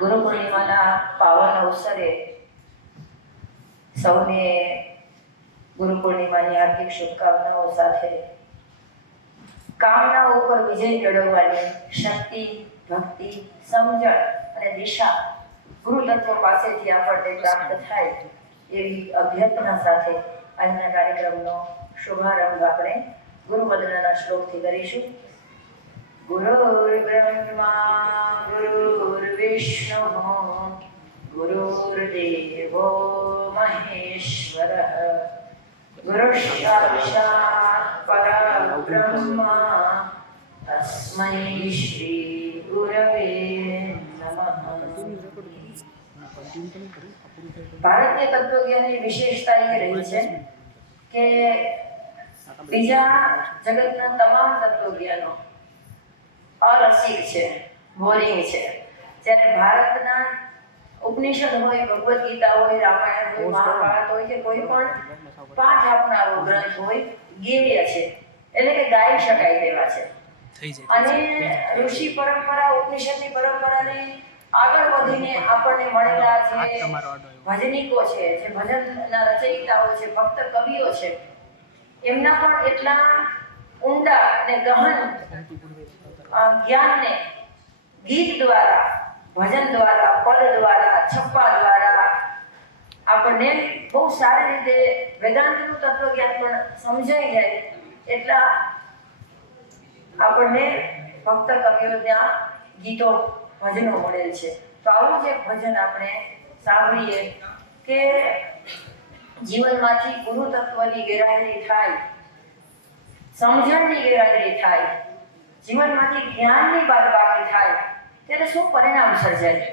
ગુરુ પૂર્ણિમાના પાવન અવસરે સૌને ગુરુ પૂર્ણિમાની હાર્દિક શુભકામનાઓ સાથે કામનાઓ પર વિજય મેળવવાની શક્તિ, ભક્તિ, સમજણ અને દિશા ગુરુ તત્વ પાસેથી આપણને પ્રાપ્ત થાય એવી અભ્યર્થના સાથે આજના કાર્યક્રમનો શુભારંભ આપણે ગુરુ વંદનાના શ્લોકથી કરીશું. ગુરુર્બ્રહ્મા ગુરુર્વિષ્ણુ ગુરુર્દેવો મહેશ્વરઃ ગુરુઃ સાક્ષાત પરબ્રહ્મ તસ્મૈ શ્રી ગુરવે નમઃ. ભારતીય તત્વજ્ઞાનની વિશેષતા એ રહી છે કે બીજા જગતના તમામ તત્વજ્ઞાનો અરસિક છે, બોરિંગ છે. જ્યારે ભારતના ઉપનિષદ હોય, ભગવદ્ ગીતા હોય, રામાયણ હોય, મહાભારત હોય કે કોઈ પણ પાઠ આપનારો ગ્રંથ હોય, ગેય છે, એટલે કે ગાઈ શકાય તેવા છે. અને ઋષિ પરંપરા, ઉપનિષદની પરંપરાને આગળ વધીને આપણને મળેલા જે ભજનીકો છે, જે ભજનના રચયિતાઓ છે, ભક્ત કવિઓ છે, એમના પણ એટલા ઊંડા અને ગહન જ્ઞાનને ગીત દ્વારા, ભજન દ્વારા, પદ દ્વારા, છપ્પા દ્વારા આપણને બહુ સારી રીતે વેદાંતનું તત્વજ્ઞાન પણ સમજાઈ જાય એટલા આપણને ભક્ત કવિઓના ગીતો, ભજનો મળેલ છે. તો આવું જ એક ભજન આપણે સાંભળીએ કે જીવનમાંથી ગુરુ તત્વની ગેરહાજરી થાય, સમજણની ગેરહાજરી થાય, જીવનમાંથી જ્ઞાનની બાદબાકી થાય ત્યારે શું પરિણામ સર્જાય.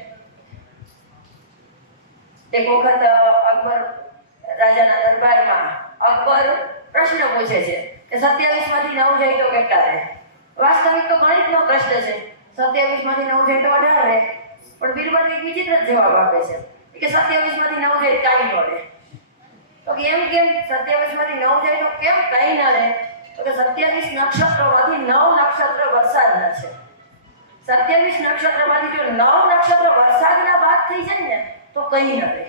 એક વખત અકબર રાજાના દરબારમાં અકબર પ્રશ્ન પૂછે છે કે 27 માંથી 9 જાય તો કેટલા રહે? વાસ્તવિક તો ગણિતનો પ્રશ્ન છે, 27 માંથી 9 જાય તો 18 રહે. પણ બીરબલ એક વિચિત્ર જવાબ આપે છે કે 27 માંથી 9 જાય કાંઈ ન રહે. તો એમ કેમ 27 માંથી 9 જાય તો કેમ કાંઈ ન રહે? તો કે 27 નક્ષત્રોમાંથી 9 નક્ષત્ર વરસાદના છે. 27 નક્ષત્રમાંથી જો 9 નક્ષત્ર વરસાદના બાદ થઈ જાય ને તો કંઈ ન રહે.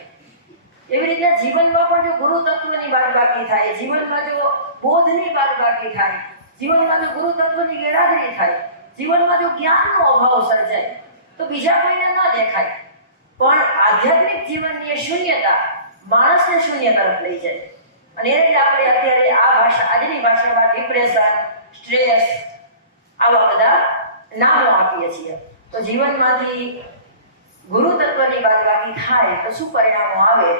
એવી રીતના જીવનમાં પણ જો ગુરુ તત્વની બાદબાકી થાય, જીવનમાં જો બોધની બાદબાકી થાય, જીવનમાં જો ગુરુ તત્વની ગેરહાજરી થાય, જીવનમાં જો જ્ઞાનનો અભાવ સર્જાય તો બીજા કોઈને ન દેખાય, પણ આધ્યાત્મિક જીવનની એ શૂન્યતા માણસને શૂન્ય તરફ લઈ જાય. અને એ રીતે આપણે અત્યારે આ ભાષા, આજની ભાષામાં ડિપ્રેશન, સ્ટ્રેસ આવા બધા નામો આપીએ છીએ. તો જીવનમાંથી ગુરુ તત્વની બાદબાકી થાય તો શું પરિણામો આવે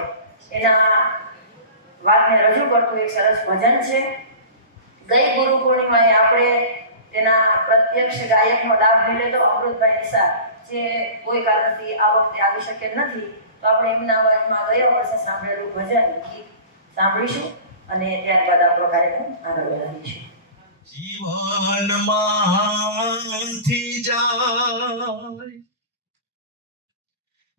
એના વાતને રજૂ કરતું એક સરસ ભજન છે. ગઈ ગુરુ પૂર્ણિમાએ આપણે તેના પ્રત્યક્ષ ગાયકનો લાભ લીધો. અમૃતભાઈ નિસાર જે કોઈ કારણથી આ વખતે આવી શક્ય નથી, તો આપણે એમના અવાજમાં ગયા વર્ષે સાંભળેલું ભજન ગીત સાંભળીશું અને ત્યારબાદ આપણો કાર્યક્રમ આગળ વધારીશું. જીવનમાંથી જાય,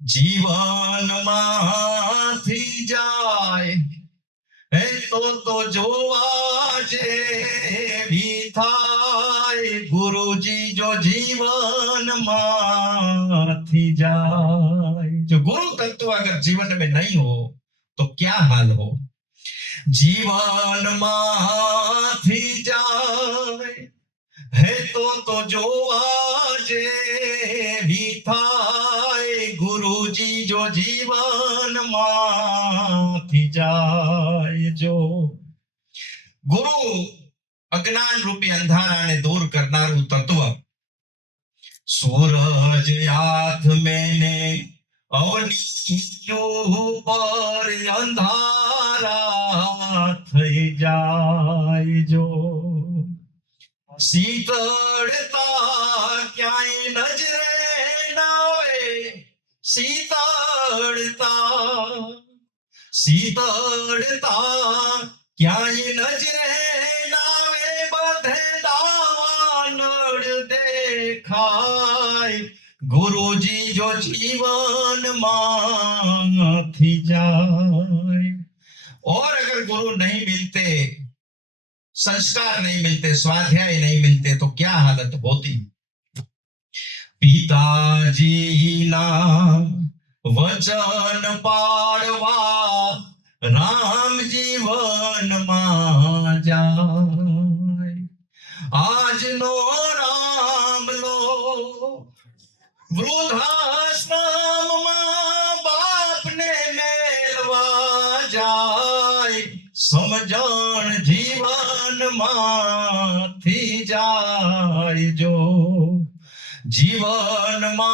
જીવનમાંથી જાય એ તો જોવા જેવી થાય. ગુરુજી જો જીવનમાંથી જાય, જો गुरु तत्व अगर जीवन में नहीं हो तो क्या हाल हो. जीवनમાંથી જાય હે તો જોવા જેવી થાય. ગુરુજી જો જીવનમાંથી જાય. જો ગુરુ અજ્ઞાન રૂપી અંધારાને દૂર કરનારું તત્વ. સૂરજ હાથ મેને અવની ઉપર અંધારા થઈ જાય. જો શીતળતા ક્યાંય નજરે નાવે, શીતળતા ક્યાંય નજરે નાવે, બધે દાવાનળ દેખાય. गुरुजी जो जीवन माथी जाए. और अगर गुरु नहीं मिलते, संस्कार नहीं मिलते, स्वाध्याय नहीं मिलते तो क्या हालत होती. પિતાજીના વચન પાળવા રામ જીવનમાં જાય. આજનો રામલો વૃદ્ધાશ્રમમાં બાપને મેળવા જાય. સમજણ જીવનમાંથી જાય. જો જીવનમાંથી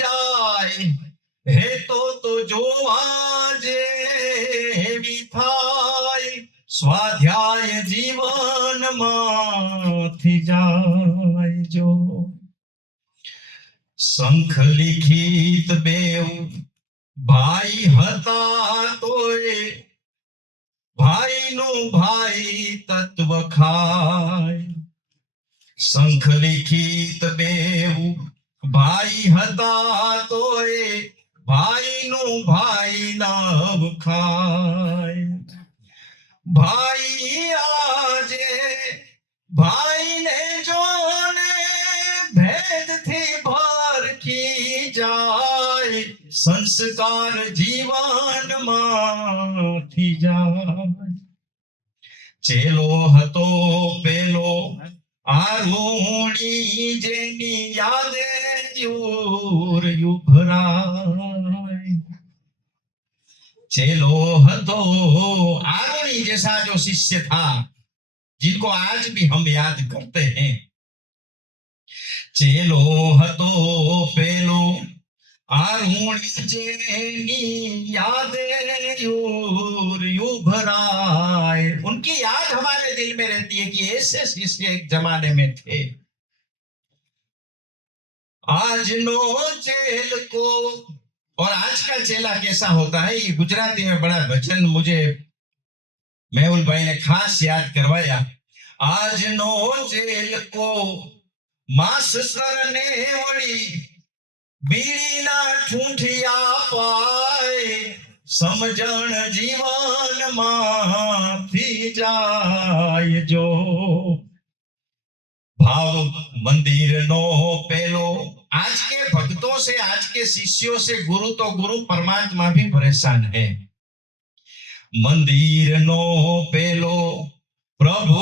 જાય હે તો જોવા જેવી થાય. સ્વાધ્યાય જીવનમાંથી જાય. જો શંખ લિખિત બેઉ ભાઈ હતા તોય ભાઈનું ભાઈ તત્વ ખાય. શંખ લિખિત બેઉ ભાઈ હતા તોય ભાઈનું ભાઈ નવ ખાય. ભાઈ આજે ભાઈને જોને ભેદથી ભરખી જાય. સંસ્કાર જીવનમાંથી જાય. ચેલો હતો પેલો આરુણી જેની યાદે યુ ભરાય. चेलो हतो आरुणी जैसा जो शिष्य था जिनको आज भी हम याद करते हैं. चेलो हतो पेलो आरुणी जेनी यादे यूं भराए. उनकी याद हमारे दिल में रहती है कि ऐसे शिष्य एक जमाने में थे. आज नो चेल को और आज का चेला कैसा होता है, ये गुजराती में बड़ा वचन मुझे मेहुल भाई ने खास याद करवाया. आज नो चेल को मास सरने वળી બીડીના ઠૂંઠિયા પાય. સમજણ જીવનમાંથી જાય. જો भाव मंदिर नो पेलो. आज के भक्तों से, आज के शिष्यों से गुरु तो गुरु परमात्मा भी परेशान है. मंदिर नो पेलो प्रभु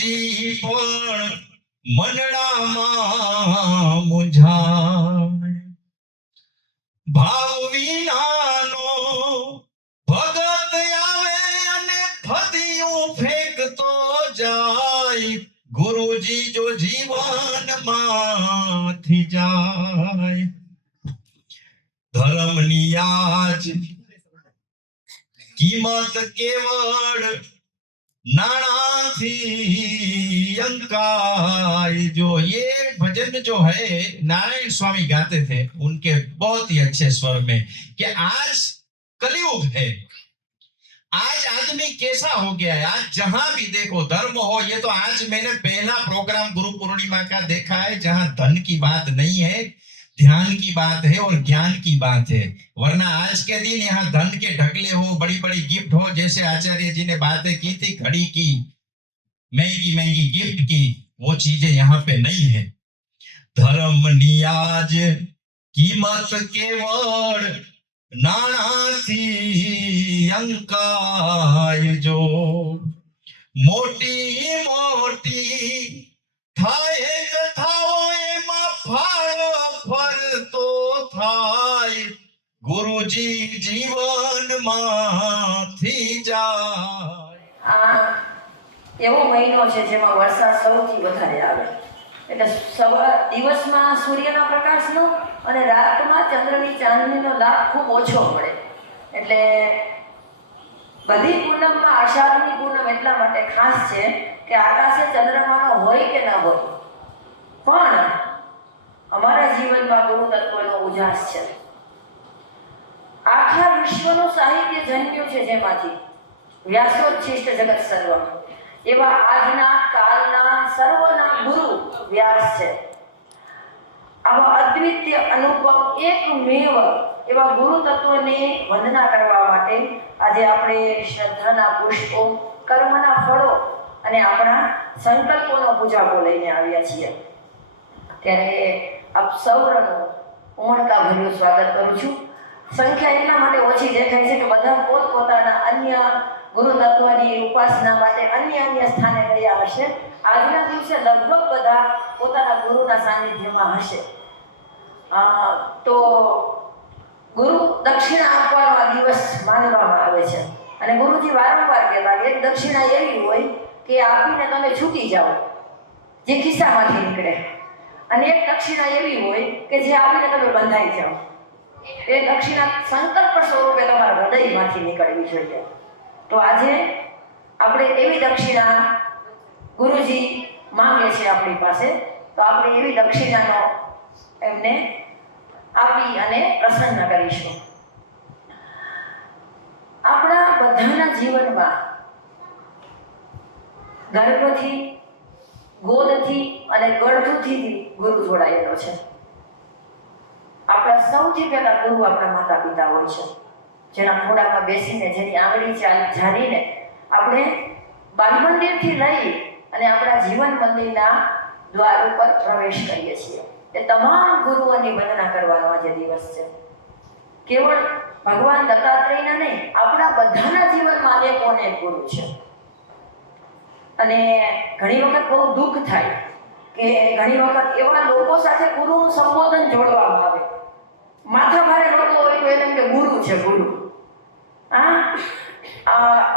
जी पण मनडामां मुंझाय. भाव विनानो भगत आवे अने फदियूं फेंकतो जाय. गुरुजी जो जीवन माथी जाय. धर्मनी आज कीमत केवल नाणाथी अंकाय. जो ये भजन जो है नारायण स्वामी गाते थे उनके बहुत ही अच्छे स्वर में कि आज कलयुग है. आज आदमी कैसा हो गया है, आज जहां भी देखो धर्म हो. ये तो आज मैंने पहला प्रोग्राम गुरु पूर्णिमा का देखा है जहां धन की बात नहीं है, ध्यान की बात है और ज्ञान की बात है. वरना आज के दिन यहाँ धन के ढगले हो, बड़ी बड़ी गिफ्ट हो, जैसे आचार्य जी ने बातें की थी, घड़ी की महंगी महंगी गिफ्ट की, वो चीजें यहाँ पे नहीं है. धर्म नियाज कीमत केवल नाणाथी अंकाय. जो मोटी मोटी थाय कथाओ एमां फाळो फरतो थाय. गुरुजी जीवन मांथी जाय. આ એવો મહિનો છે જેમાં વરસાદ સૌથી વધારે આવે. એટલે દિવસમાં સૂર્યના પ્રકાશનો અને રાતમાં ચંદ્રની ચાંદનીનો લાભ ખૂબ ઓછો મળે. એટલે બધી પૂનમમાં આષાઢની પૂનમ એટલા માટે ખાસ છે કે આકાશે ચંદ્રમાનો હોય કે ના હોય, પણ અમારા જીવનમાં ગુરુ તત્વનો ઉજાસ છે. આખા વિશ્વનું સાહિત્ય જન્મ્યું છે જેમાંથી વ્યાસોચ્છિષ્ટ જગત સર્વ. એવા આજના કાલના સર્વના ગુરુ વ્યાસ છે. આવા અદ્વિતીય અનુપમ એકમેવ એવા ગુરુ તત્વને વંદના કરવા માટે આજે આપણે શ્રદ્ધાના પુષ્પો, કર્મના ફળો અને આપણા સંકલ્પોનો પૂજાપો લઈને આવ્યા છીએ. ત્યારે આપ સૌનું ઉમળકાભર્યું સ્વાગત કરું છું. સંખ્યા એટલા માટે ઓછી દેખાય છે કે બધા પોતપોતાના અન્ય ગુરુ તત્વની ઉપાસના માટે અન્ય સ્થાને ગયા હશે. આજના દિવસે લગભગ બધા પોતાના ગુરુના સાનિધ્યમાં હશે. તો ગુરુ દક્ષિણા આપવાનો આ દિવસ માનવામાં આવે છે. અને ગુરુજી વારંવાર કહેતા એક દક્ષિણા એવી હોય કે આપીને તમે છૂટી જાઓ, જે ખિસ્સામાંથી નીકળે, અને એક દક્ષિણા એવી હોય કે જે આપીને તમે બંધાઈ જાઓ. એ દક્ષિણા સંકલ્પ સ્વરૂપે તમારા હૃદયમાંથી નીકળવી જોઈએ. તો આજે આપણે એવી દક્ષિણા ગુરુજી માંગે છે આપણી પાસે, તો આપણે એવી દક્ષિણાનો એમને આપી અને પ્રસન્ન કરીશું. આપણા બધાના જીવનમાં ગર્ભથી, ગોદથી અને ગળથુથી ગુરુ જોડાયેલો છે. આપણા સૌથી પહેલા ગુરુ આપણા માતા પિતા હોય છે, જેના ખોડામાં બેસીને, જેની આંગળી ઝારીને આપણે બાલ મંદિરથી લઈ અને આપણા જીવન મંદિરના દ્વાર ઉપર પ્રવેશ કરીએ છીએ. એ તમામ ગુરુઓની વંદના કરવાનો આજે દિવસ છે. કેવળ ભગવાન દત્તાત્રેયના નહીં, આપણા બધાના જીવનમાં અનેક ગુરુ છે. અને ઘણી વખત બહુ દુઃખ થાય કે ઘણી વખત એવા લોકો સાથે ગુરુનું સંબોધન જોડવામાં આવે. માથા ભારે લોકો હોય તો એને કે ગુરુ છે ગુરુ.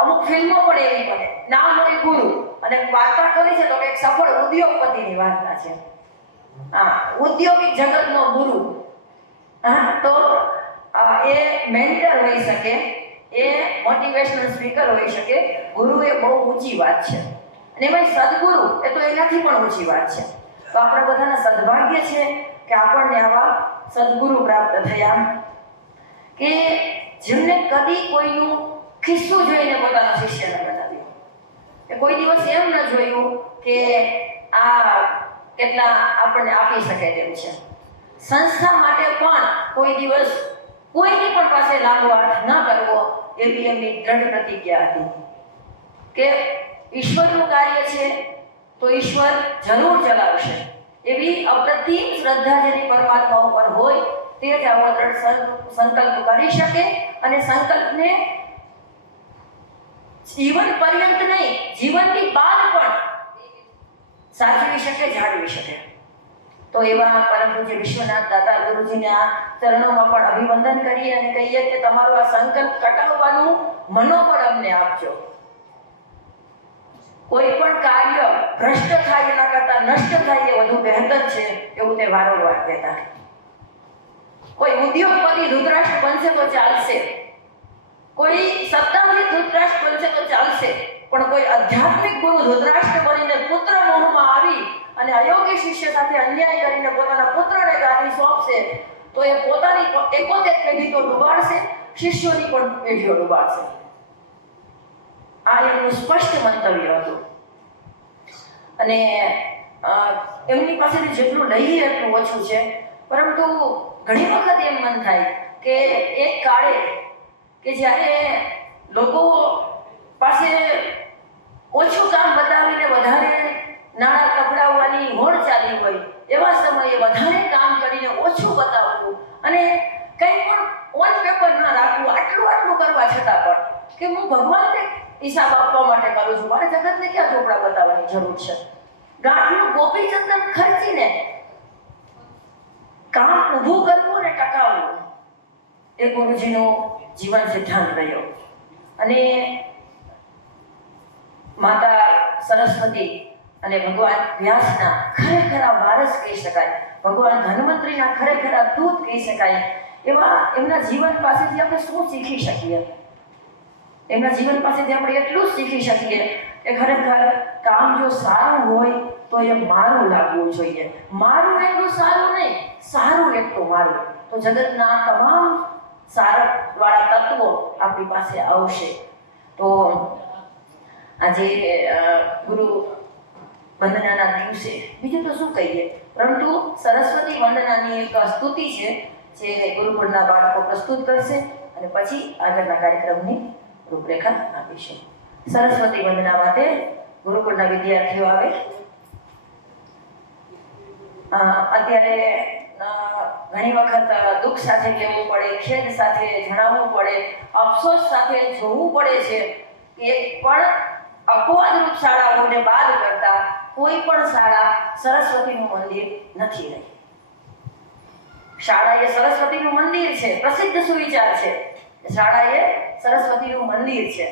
અમુક ફિલ્મો પણ એવી બને, નામ હોય ગુરુ, અને વાર્તા કરી છે તો એક સફળ ઉદ્યોગપતિની વાર્તા છે. ઉદ્યોગિક જગતનો ગુરુ. તો એ મેન્ટર હોઈ શકે, એ મોટિવેશનલ સ્પીકર હોઈ શકે. ગુરુ એ બહુ ઊંચી વાત છે. અને ભાઈ સદગુરુ એ તો એનાથી પણ ઊંચી વાત છે. તો આપણા બધાના સદભાગ્ય છે કે આપણને આવા સદગુરુ પ્રાપ્ત થયા, કે જેમને કદી કોઈનું ખિસ્સું જોઈને પોતાના શિષ્યને બનાવ્યો, કે કોઈ દિવસ એમ ન જોયું કે આ કેટલા આપણને આપી શકે તેમ છે. સંસ્થા માટે પણ કોઈ દિવસ કોઈની પણ પાસે લાંબો હાથ ન કરવો, એવી એમની દ્રઢ પ્રતિજ્ઞા હતી કે ઈશ્વરનું કાર્ય છે તો ઈશ્વર જરૂર ચલાવશે. એવી અપ્રતિમ શ્રદ્ધા જેની પરમાત્મા ઉપર હોય તે જ આવો દ્રઢ સંકલ્પ કરી શકે, અને સંકલ્પને જીવન પર્યંત નહીં, જીવનની બાદ પણ સાચવી શકે, જાળવી શકે. તો એવા પરમ પૂજ્ય વિશ્વનાથ દાતા ગુરુજીના ચરણોમાં પણ અભિવંદન કરીએ અને કહીએ કે તમારો આ સંકલ્પ ટકાવવાનું મનોબળ અમને આપજો. કોઈ પણ કાર્ય ભ્રષ્ટ થાય એના કરતા નષ્ટ થાય એ વધુ બહેતર છે, એવું તે વારંવાર કહેતા. કોઈ ઉદ્યોગપતિ ધૃતરાષ્ટ્ર બનશે તો ચાલશે, કોઈ સત્તાધીશ ધૃતરાષ્ટ્ર બનશે તો ચાલશે, પણ કોઈ આધ્યાત્મિક ગુરુ ધૃતરાષ્ટ્ર બનીને પુત્ર મોહમાં આવી અને અયોગ્ય શિષ્ય સાથે અન્યાય કરીને પોતાના પુત્રને ગાદી સોંપશે તો એ પોતાની 71 પેઢી તો ડૂબાડશે, શિષ્યોની પણ પેઢીઓ ડૂબાડશે. આ એમનું સ્પષ્ટ મંતવ્ય હતું. અને એમની પાસેથી જેટલું લઈએ એટલું ઓછું છે. પરંતુ ઘણી વખત એમ મન થાય કે એક કાળે કે જ્યારે લોકો પાસે ઓછું કામ બતાવીને વધારે નાણાં કપડાવવાની હોડ ચાલી હોય, એવા સમયે વધારે કામ કરીને ઓછું બતાવવું અને કંઈ પણ ઓન પેપર ના રાખવું, આટલું કરવા છતાં પણ કે હું ભગવાનને હિસાબ આપવા માટે કરું છું, મારે જગતને ક્યાં ચોપડા બતાવવાની જરૂર છે. ગાંઠનું ગોપીચંદન ખર્ચીને કામ ઊભું કરવું અને ટકાવવું એ ગુરુજીનો જીવન સિદ્ધાંત રહ્યો. અને માતા સરસ્વતી અને ભગવાન વ્યાસના ખરેખરા વારસ કહી શકાય, ભગવાન ધન્વંતરીના ખરેખરા દૂત કહી શકાય, એવા એમના જીવન પાસેથી આપણે શું શીખી શકીએ? એમના જીવન પાસેથી આપણે એટલું જ શીખી શકીએ કે ખરેખર કામ જો સારું હોય તો એ મારું લાગવું જોઈએ. મારું એટલું સારું નહીં, સારું એટલું મારું, તો જગતના તમામ સારવાળા તત્વો આપણી પાસે આવશે. તો આજે ગુરુ વંદનાના દિવસે બીજું તો શું કહીએ, પરંતુ સરસ્વતી વંદનાની એક સ્તુતિ છે જે ગુરુકુળના બાળકો પ્રસ્તુત કરશે અને પછી આગળના કાર્યક્રમની રૂપરેખા આપીશું. સરસ્વતી વંદના માટે ગુરુકુળના વિદ્યાર્થીઓ આવે. અત્યારે ઘણી વખત દુઃખ સાથે કહેવું પડે, ખેદ સાથે જણાવવું પડે, અફસોસ સાથે જોવું પડે છે. એક પણ અપવાદરૂપ શાળાઓને બાદ કરતા કોઈ પણ શાળા સરસ્વતીનું મંદિર નથી રહી. શાળા એ સરસ્વતીનું મંદિર છે, પ્રસિદ્ધ સુવિચાર છે. શાળા એ સરસ્વતીનું મંદિર છે,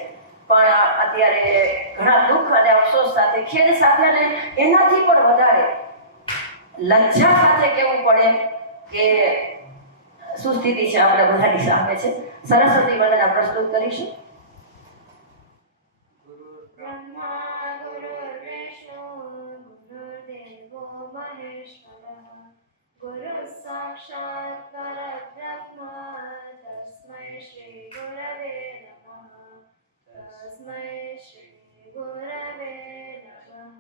પણ અત્યારે ઘણા દુઃખ અને અફસોસ સાથે, ખેદ સાથે અને એનાથી પણ વધારે લજ્જા સાથે કહેવું પડે કે શું સ્થિતિ છે આપણે બધાની સામે છે. સરસ્વતી વંદના પ્રસ્તુત કરીશું. ब्रह्मा गुरुर्विष्णु गुरुर्देवो महेश्वरः गुरुः साक्षात् परब्रह्म तस्मै श्री गुरवे नमः तस्मै श्री गुरवे नमः.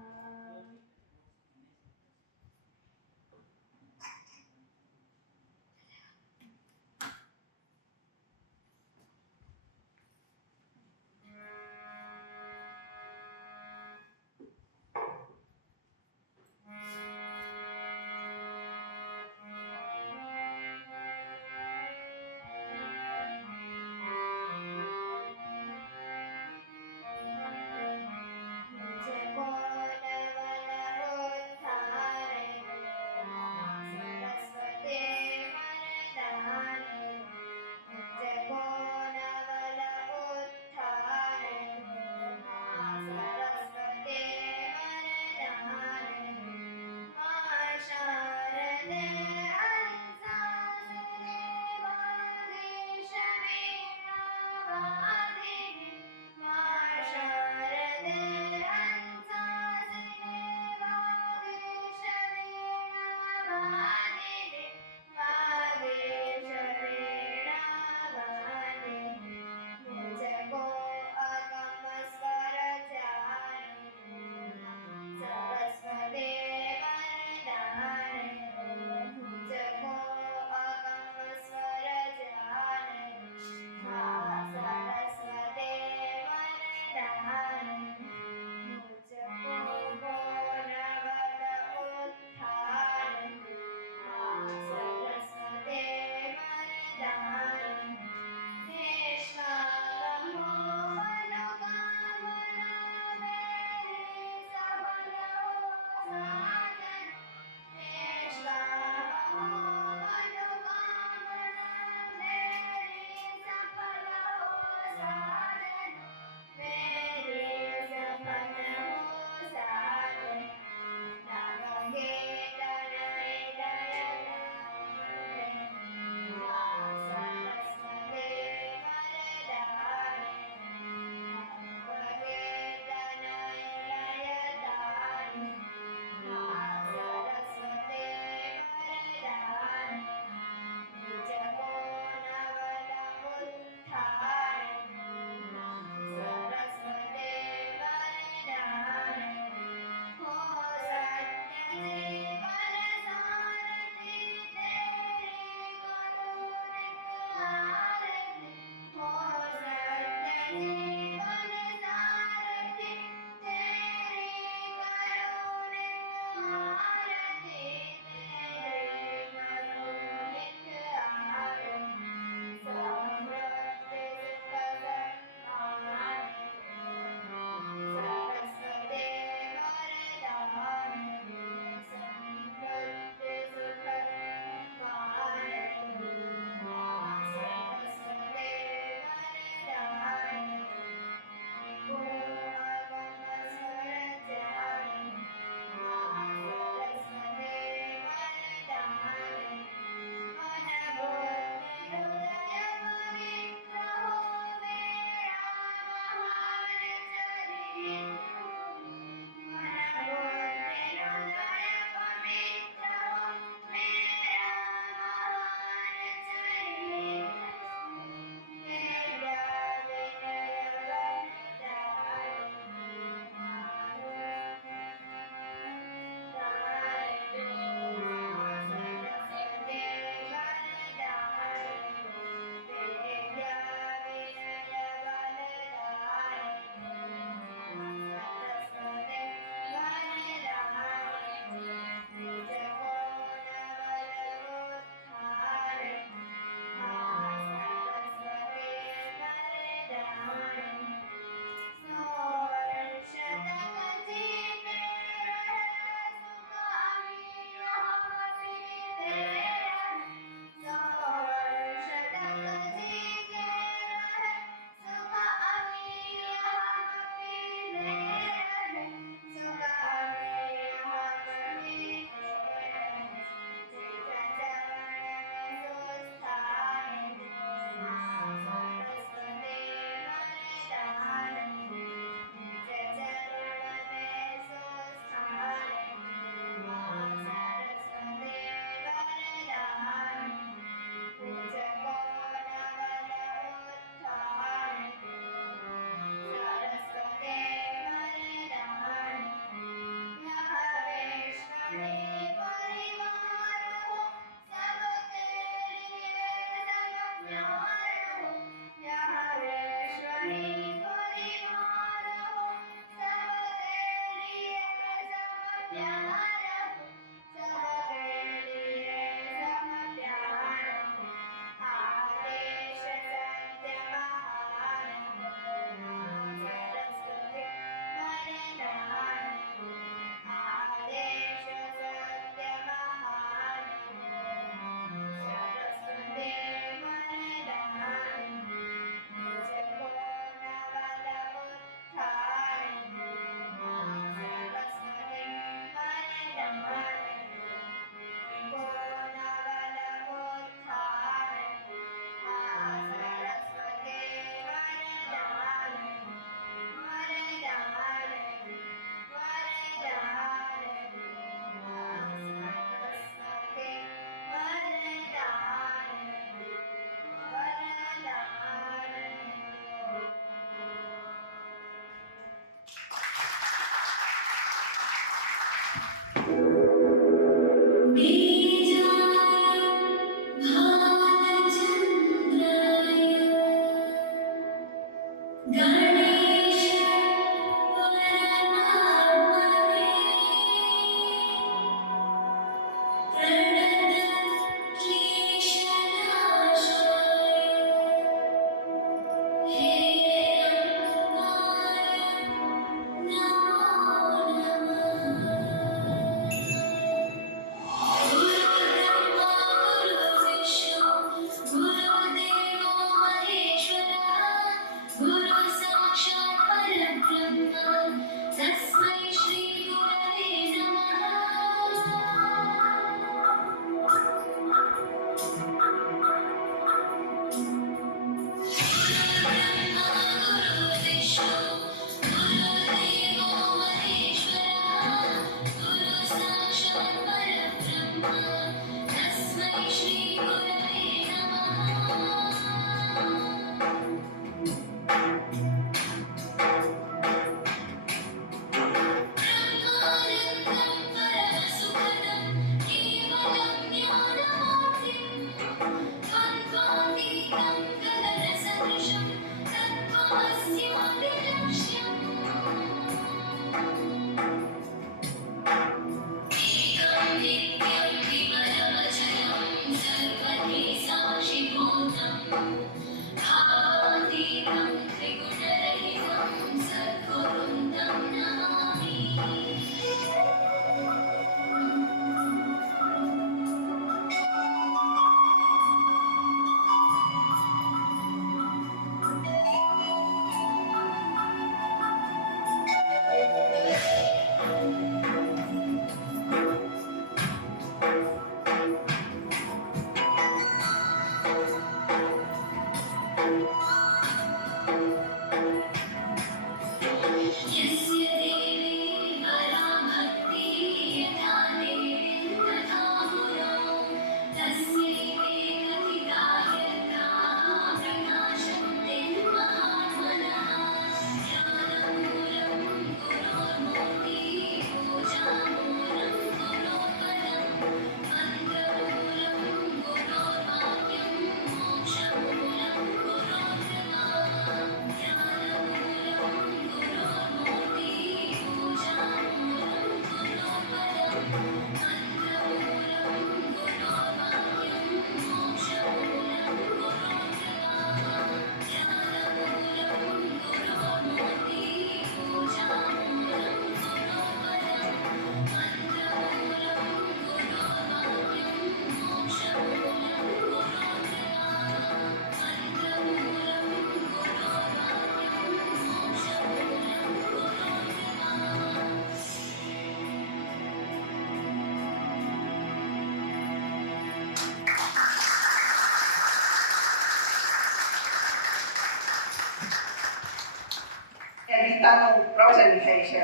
ગીતાનું પ્રવચન થાય છે.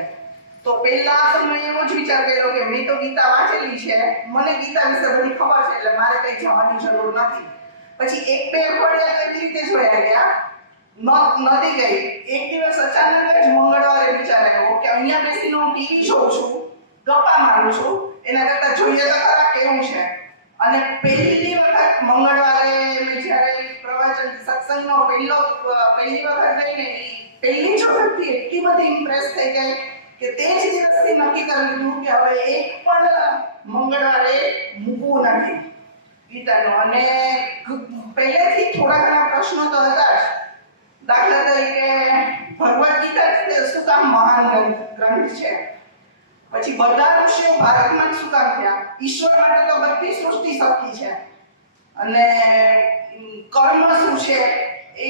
તો પહેલા સમય એવો જ વિચાર કર્યો કે મેં તો ગીતા વાંચેલી છે, મને ગીતા વિશે બધી ખબર છે, એટલે મારે કઈ જવાની જરૂર નથી. પછી એક બે અઠવાડિયા એવી રીતે જોયા ગયા, નથી ગઈ. એક દિવસ અચાનક જ મંગળવારે વિચાર આવ્યો કે અહીંયા બેસીને હું ટીવી જોઉં છું, ગપ્પા મારું છું, એના કરતા જોઈએ તો ખરા કેવું છે. અને પહેલી વખત મંગળવારે મેં જ્યારે પ્રવચન સત્સંગનો પહેલી વખત ગઈને પહેલી જ વખતથી એટલી બધી ઇમ્પ્રેસ થઈ ગઈ કે તે જ દિવસથી નક્કી કરી લીધું કે હવે એક પણ મંગળવારે મૂકવું નથી ગીતાનો. અને પહેલેથી થોડા ઘણા પ્રશ્નો તો હતા જ. દાખલા તરીકે ભગવદ્ ગીતા શું કામ મહાન ગ્રંથ છે? પછી બધા ઋષિઓ ભારતમાં શું કામ થયા? ઈશ્વર માટે તો બધી સૃષ્ટિ શક્તિ છે. અને કર્મ શું છે એ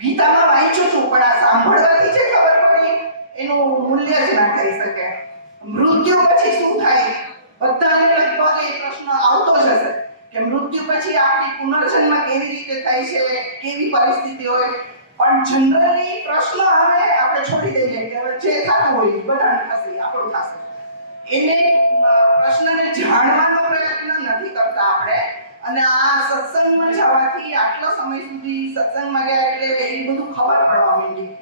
ગીતામાં વાંચ્યું છું, પણ આ સાંભળવાથી જે ખબર પડી એનું મૂલ્ય જ ના થઈ શકે. મૃત્યુ પછી શું થાય? બધાને લગભગ એ પ્રશ્ન આવતો જ હશે કે મૃત્યુ પછી આપણી પુનર્જન્મ કેવી રીતે થાય છે, કેવી પરિસ્થિતિ હોય. પણ જનરલી પ્રશ્ન હવે આપણે છોડી દઈએ કે હવે જે થતું હોય બધાને થશે, આપણું થશે. એને પ્રશ્નને જાણવાનો પ્રયત્ન નથી કરતા આપણે. અને આ સત્સંગમાં જવાથી આટલો સમય સુધી સત્સંગમાં ગયા એટલે એ બધું ખબર પડવા માંડી.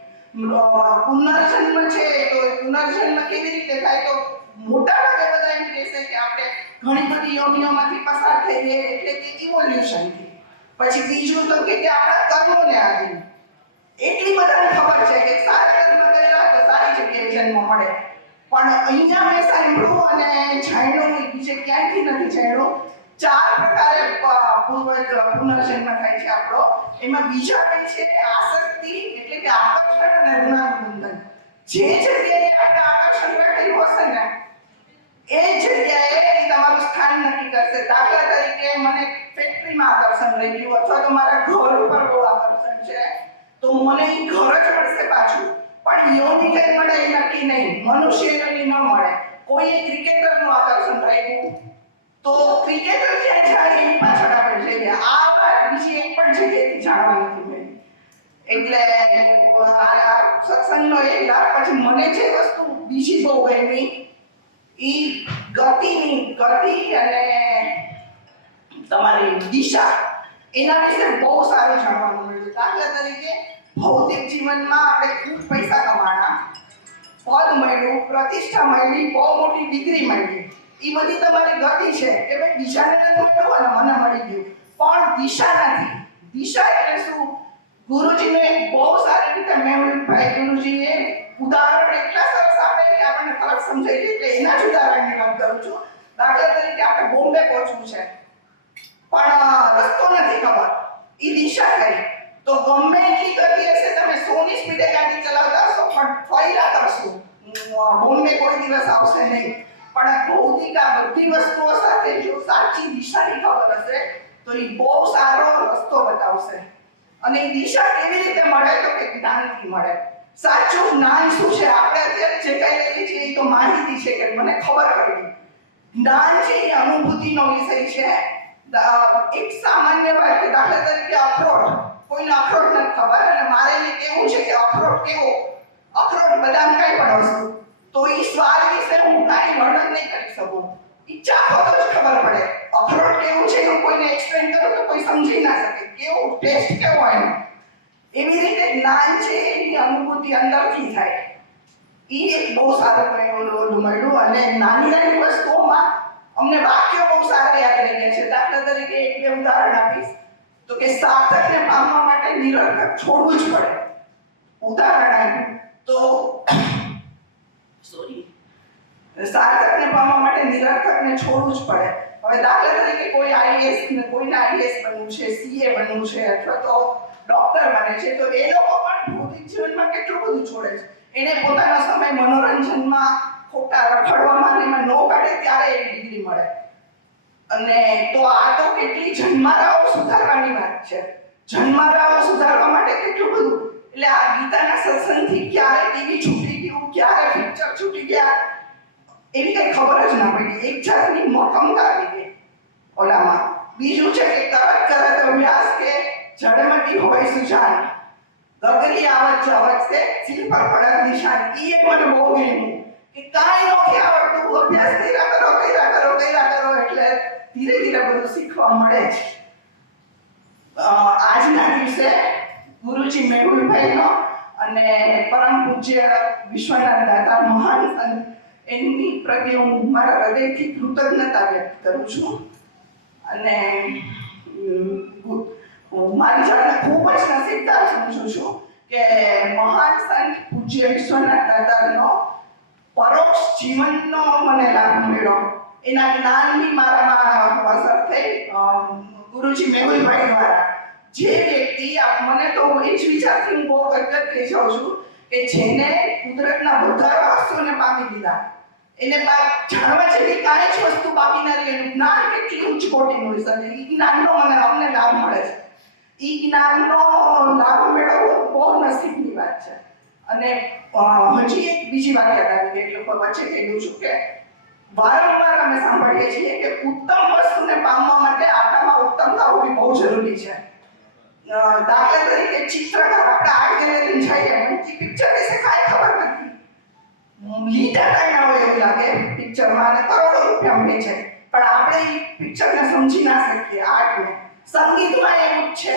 પુનર્જન્મ છે તો પુનર્જન્મ કેવી રીતે થાય? તો મોટા ભાગે બધા એમ કહેશે કે આપણે ઘણી બધી યોનિઓમાંથી પસાર થઈએ એટલે કે ઇવોલ્યુશનથી. પછી બીજું તો કે આપણા કર્મોને આધીન. એટલી બધાને ખબર છે કે સારા કર્મ કરેલા તો સારી જગ્યાએ જન્મ મળે. પણ અહીંયા મેં સાંભળ્યું અને જાણ્યું, બીજે ક્યાંયથી નથી જાણ્યું, 4 પ્રકારે પુનર્જન્મ થાય છે આપણો. એમાં બીજા કઈ છે આસક્તિ, એટલે કે આકર્ષણ અને ઋણાનુબંધન. જે જગ્યાએ આપણે આકર્ષણ રાખેલું હશે ને એ જગ્યાએ તમારું સ્થાન નક્કી કરશે. દાખલા તરીકે મને ફેક્ટરીમાં આકર્ષણ રહી ગયું, અથવા તો મારા ઘર ઉપર બહુ આકર્ષણ છે, તો મને એ ઘર જ મળશે પાછું. પણ યોની કઈ મળે એ નક્કી નહીં, મનુષ્ય યોની ન મળે. કોઈ ક્રિકેટરનું આકર્ષણ રાખ્યું તો ક્રિકેટર જ્યાં જાય એની પાછળ આપણે જઈએ. આ વાત બીજી એક પણ જગ્યાએથી જાણવા નથી મળી. એટલે આ સત્સંગનો એક લાભ. પછી મને જે વસ્તુ બીજી બહુ ગમી ઈ ગતિ અને તમારી દિશા, એના વિશે બહુ સારું જાણવાનું મળ્યું. દાખલા તરીકે ભૌતિક જીવનમાં આપણે ખૂબ પૈસા કમાણા, પદ મળ્યું, પ્રતિષ્ઠા મળી, બહુ મોટી ડિગ્રી મળી, એ બધી તમારી ગતિ છે કે ભાઈ બીજાને નથી મળ્યું અને મને મળી ગયું. પણ દિશા નથી. દિશા એટલે શું? ગુરુજીને બહુ સારી રીતે મેહુલભાઈ ગુરુજીએ ઉદાહરણ એટલા સરસ આપે કે આપણને તરત સમજાઈ જાય. એટલે એના જ ઉદાહરણની વાત કરું છું. દાખલા તરીકે આપણે બોમ્બે પહોંચવું છે પણ રસ્તો નથી ખબર, એ દિશા કઈ? તો ગમે એટલી ગતિ હશે, તમે 100 ની સ્પીડે ગાડી ચલાવતા હશો પણ ફર્યા કરશો, બોમ્બે કોઈ દિવસ આવશે નહીં. પણ ભૌતિક આ બધી વસ્તુઓ સાથે જો સાચી દિશાની ખબર હશે તો એ બહુ સારો રસ્તો બતાવશે. અને એ દિશા કેવી રીતે મળે? તો કે જ્ઞાનથી મળે. સાચું જ્ઞાન શું છે? આપણે અત્યારે જે કઈ લઈએ છીએ એ તો માહિતી છે કે મને ખબર પડી. જ્ઞાન છે એ અનુભૂતિનો વિષય છે. એક સામાન્ય વાત કે દાખલા તરીકે અખરોટ, કોઈને અખરોટ નથી ખબર અને મારે એને કેવું છે કે અખરોટ કેવો? અખરોટ બદામ કઈ પણ વસ્તુ, તો એ સ્વાદ વિશે હું કાંઈ વર્ણન નહીં કરી શકું. ઈચ્છા હોય તો જ ખબર પડે. અખરોટ કેવું છે હું કોઈને એક્સપ્લેન કરું તો કોઈ સમજી ના શકે કેવું ટેસ્ટ કેવો હોય. એવી રીતે જ્ઞાન છે એની અનુભૂતિ અંદરથી થાય. એ એક બહુ સારું મળ્યું. અને નાની નાની વસ્તુઓમાં અમને વાક્યો બહુ સારા યાદ રહી ગયા છે. દાખલા તરીકે એક બે ઉદાહરણ આપીશ તો કે સાર્થકને પામવા માટે નિરર્થક છોડવું જ પડે. ઉદાહરણ આપ્યું તો સાર્થકને પામવા માટે નિરર્થકને છોડવું જ પડે. હવે દાખલા તરીકે કોઈ આઈએએસ ને કોઈને આઈએએસ બનવું છે, સીએ બનવું છે અથવા તો ડોક્ટર બને છે, તો એ લોકો પણ ભૌતિક જીવનમાં કેટલું બધું છોડે છે. એને પોતાનો સમય મનોરંજનમાં ખોટા રખડવામાં એમાં નો કાઢે ત્યારે એની ડિગ્રી મળે. અને તો આ તો કેટલી જન્મારાઓ સુધારવાની વાત છે. જન્મારાઓ સુધારવા માટે કેટલું બધું. એટલે આ ગીતાના સત્સંગથી ક્યારે ટીવી છૂટી ગયું, ક્યારે પિક્ચર છૂટી ગયા એવી કઈ ખબર જ ના પડી. એક જાતની મક્કમતા આવી ગઈ ઓલામાં. બીજું છે કે કરત કરત અભ્યાસ કે જડમતી હોય સુજાન. ગગરી આવત જાવત છે સિલ પર પડક નિશાન. ઈ એક મને બહુ ગમ્યું કે કાંઈ નથી આવડતું, અભ્યાસ કર્યા કરો એટલે ધીરે ધીરે બધું શીખવા મળે છે. આજના દિવસે ગુરુજી મેહુલભાઈનો અને પરમ પૂજ્ય વિશ્વનાથ દાતા મહાન સંત એમની પ્રત્યે હું મારા હૃદયથી કૃતજ્ઞતા વ્યક્ત કરું છું. અને હું મારી જાતને ખૂબ જ નસીબદાર સમજું છું કે મહાન સંત પૂજ્ય વિશ્વનાથ દાતાનો પરોક્ષ જીવનનો મને લાભ મળ્યો. એના જ્ઞાનની મારામાં અસર થઈ ગુરુજી મેહુલભાઈ દ્વારા. જે વ્યક્તિ મને તો એ જ વિચારથી હું બહુ ગદગદ થઈ જાઉં છું કે જેને કુદરતના બધા રહસ્યોને પામી દીધા, એને જાણવા જેવી કાંઈ જ વસ્તુ બાકી નથી. એનું જ્ઞાન કેટલી ઉચ્ચ કોટીનું હોય શકે. એ જ્ઞાનનો અમને લાભ મળે છે. એ જ્ઞાનનો લાભ મેળવવો બહુ નસીબની વાત છે. અને હજી એક બીજી વાત યાદ આવી ગઈ એટલે વચ્ચે કહી દઉં છું કે વારંવાર અમે સાંભળીએ છીએ કે ઉત્તમ વસ્તુને પામવા માટે આપણામાં ઉત્તમતા હોવી બહુ જરૂરી છે. દાખલા તરીકે ચિત્રકાર આપણે આર્ટ ગેલેરી જઈએ, મને પિક્ચર વિશે કાંઈ ખબર નથી, લીટા કાંઈ ના હોય એવું લાગે પિક્ચરમાં અને કરોડો રૂપિયા મળે છે, પણ આપણે એ પિક્ચરને સમજી ના શકીએ. આર્ટને સંગીતમાં એવું જ છે.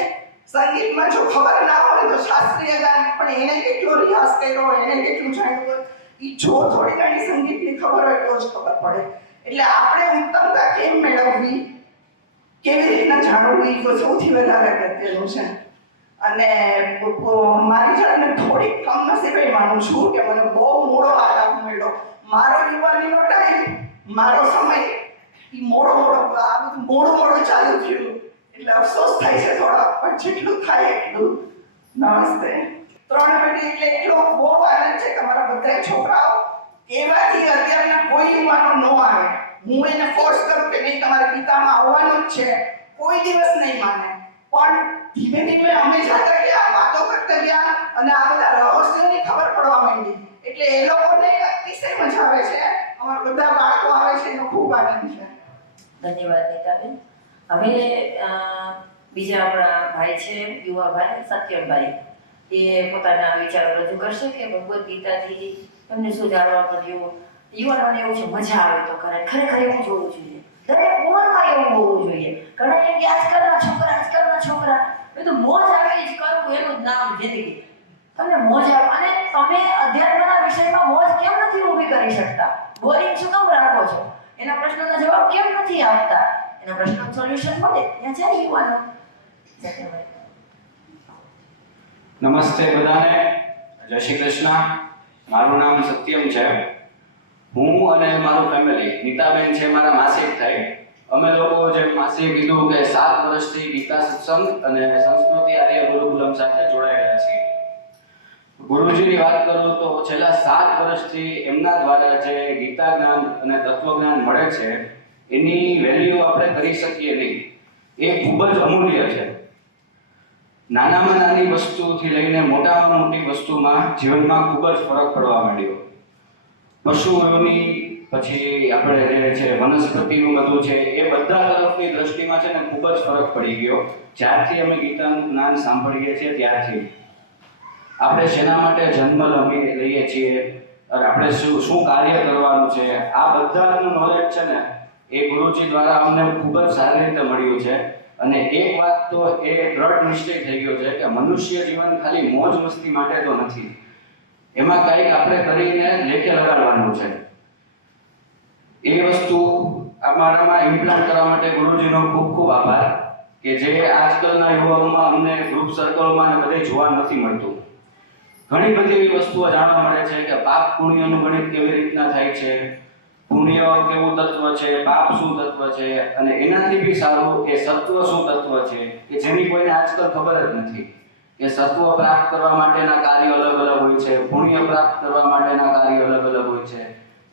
સંગીતમાં જો ખબર ના હોય તો શાસ્ત્રીય ગાન પણ એને કેટલો રિયાઝ કર્યો, એને કેટલું જાણ્યું, એ જો થોડી ઘણી સંગીતની ખબર હોય તો જ ખબર પડે. એટલે આપણે ઉત્તમતા કેમ મેળવવી, કેવી રીતના જાણવું, એ સૌથી વધારે અગત્યનું છે. અને મારી જાતને થોડીક કમનસીબે માનું છું કે મને બહુ મોડો આ લાભ મળ્યો. મારો યુવાનીનો ટાઈમ, મારો સમય એ મોડો આ બધું મોડું ચાલુ થયું એટલે અફસોસ થાય છે થોડા, પણ જેટલું થાય એટલું. નમસ્તે. 3 પેઢી એટલે એટલો બહુ આનંદ છે કે મારા બધા છોકરાઓ એવાથી અત્યારના કોઈ યુવાનો ન આવે. હું એને ફોર્સ કરું કે નહીં તમારે ગીતામાં આવવાનું જ છે, કોઈ દિવસ નહીં માને. પણ ધીમે ધીમે અમે જાતા ગયા, વાતો કરતા ગયા અને આ બધા રહસ્યોની ખબર પડવા માંડી. એટલે એ લોકોને અતિશય મજા આવે છે. અમારા બધા બાળકો આવે છે એનો ખૂબ આનંદ છે. ધન્યવાદ નીતાબેન. હવે બીજા આપણા ભાઈ છે, યુવા ભાઈ સત્યમભાઈ, એ પોતાના વિચારો રજૂ કરશે કે ભગવદ્ ગીતાથી એમને શું જાણવા મળ્યું. યુવાનોને એવું છે મજા આવે તો કરે, ખરેખર એવું જોવું જોઈએ. દરેક ઉંમરમાં એવું હોવું જોઈએ. ઘણા એમ કે આજકાલના છોકરા બધું મોજ આવે જ કરવું, એનું જ નામ જિંદગી. તમને મોજ આવે અને તમે અધ્યાત્મના વિષયમાં મોજ કેમ નથી ઊભી કરી શકતા? બોરિંગ શું કામ રાખો છો? એના પ્રશ્નોના જવાબ કેમ નથી આપતા? એના પ્રશ્નોનું સોલ્યુશન મળે ત્યાં છે યુવાનો. નમસ્તે બધાને, જય શ્રી કૃષ્ણ. મારું નામ સત્યમ છે. હું અને મારું ફેમિલી, નીતાબેન છે મારા માસિક થાય. અમે લોકો જે માસીએ કીધું કે 7 વર્ષથી ગીતા સત્સંગ અને સંસ્કૃતિ આર્ય ગુરુકુલમ સાથે જોડાયેલા છીએ. ગુરુજીની વાત કરું તો છેલ્લા 7 વર્ષથી એમના દ્વારા જે ગીતા જ્ઞાન અને તત્વજ્ઞાન મળે છે એની વેલ્યુ આપણે કરી શકીએ નહીં. એ ખૂબ જ અમૂલ્ય છે. નાનામાં નાની વસ્તુથી લઈને મોટામાં મોટી વસ્તુમાં જીવનમાં ખૂબ જ ફરક પડવા માંડ્યો. પશુઓની પછી આપણે જે છે વનસ્પતિનું બધું છે એ બધા તરફની દ્રષ્ટિમાં છે ને ખૂબ જ ફરક પડી ગયો જ્યારથી અમે ગીતાનું જ્ઞાન સાંભળીએ છીએ ત્યારથી. આપણે શેના માટે જન્મ લઈએ છીએ અને આપણે શું કાર્ય કરવાનું છે, આ બધાનું નોલેજ છે ને એ ગુરુજી દ્વારા અમને ખૂબ જ સારી રીતે મળ્યું છે. અને એક વાત તો એ દ્રઢ નિશ્ચય થઈ ગયો છે કે મનુષ્ય જીવન ખાલી મોજ મસ્તી માટે તો નથી, એમાં કંઈક આપણે કરીને લેખે લગાડવાનું છે. એ વસ્તુ અમારામાં ઇમ્પ્લાન્ટ કરવા માટે ગુરુજીનો ખૂબ ખૂબ આભાર કે જે આજકાલના યુવાઓમાં અમને ગ્રુપ સર્કલમાં ને બધે જોવા નથી મળતું. ઘણી બધી એવી વસ્તુઓ જાણવા મળે છે કે પાપ પુણ્યનું ગણિત કેવી રીતના થાય છે, પુણ્ય કેવું તત્વ છે, પાપ શું તત્વ છે, અને એનાથી બી સારું કે સત્વ શું તત્વ છે કે જેની કોઈને આજકાલ ખબર જ નથી. કે સત્વ પ્રાપ્ત કરવા માટેના કાર્યો અલગ અલગ હોય છે, પુણ્ય પ્રાપ્ત કરવા માટેના કાર્યો અલગ અલગ હોય છે.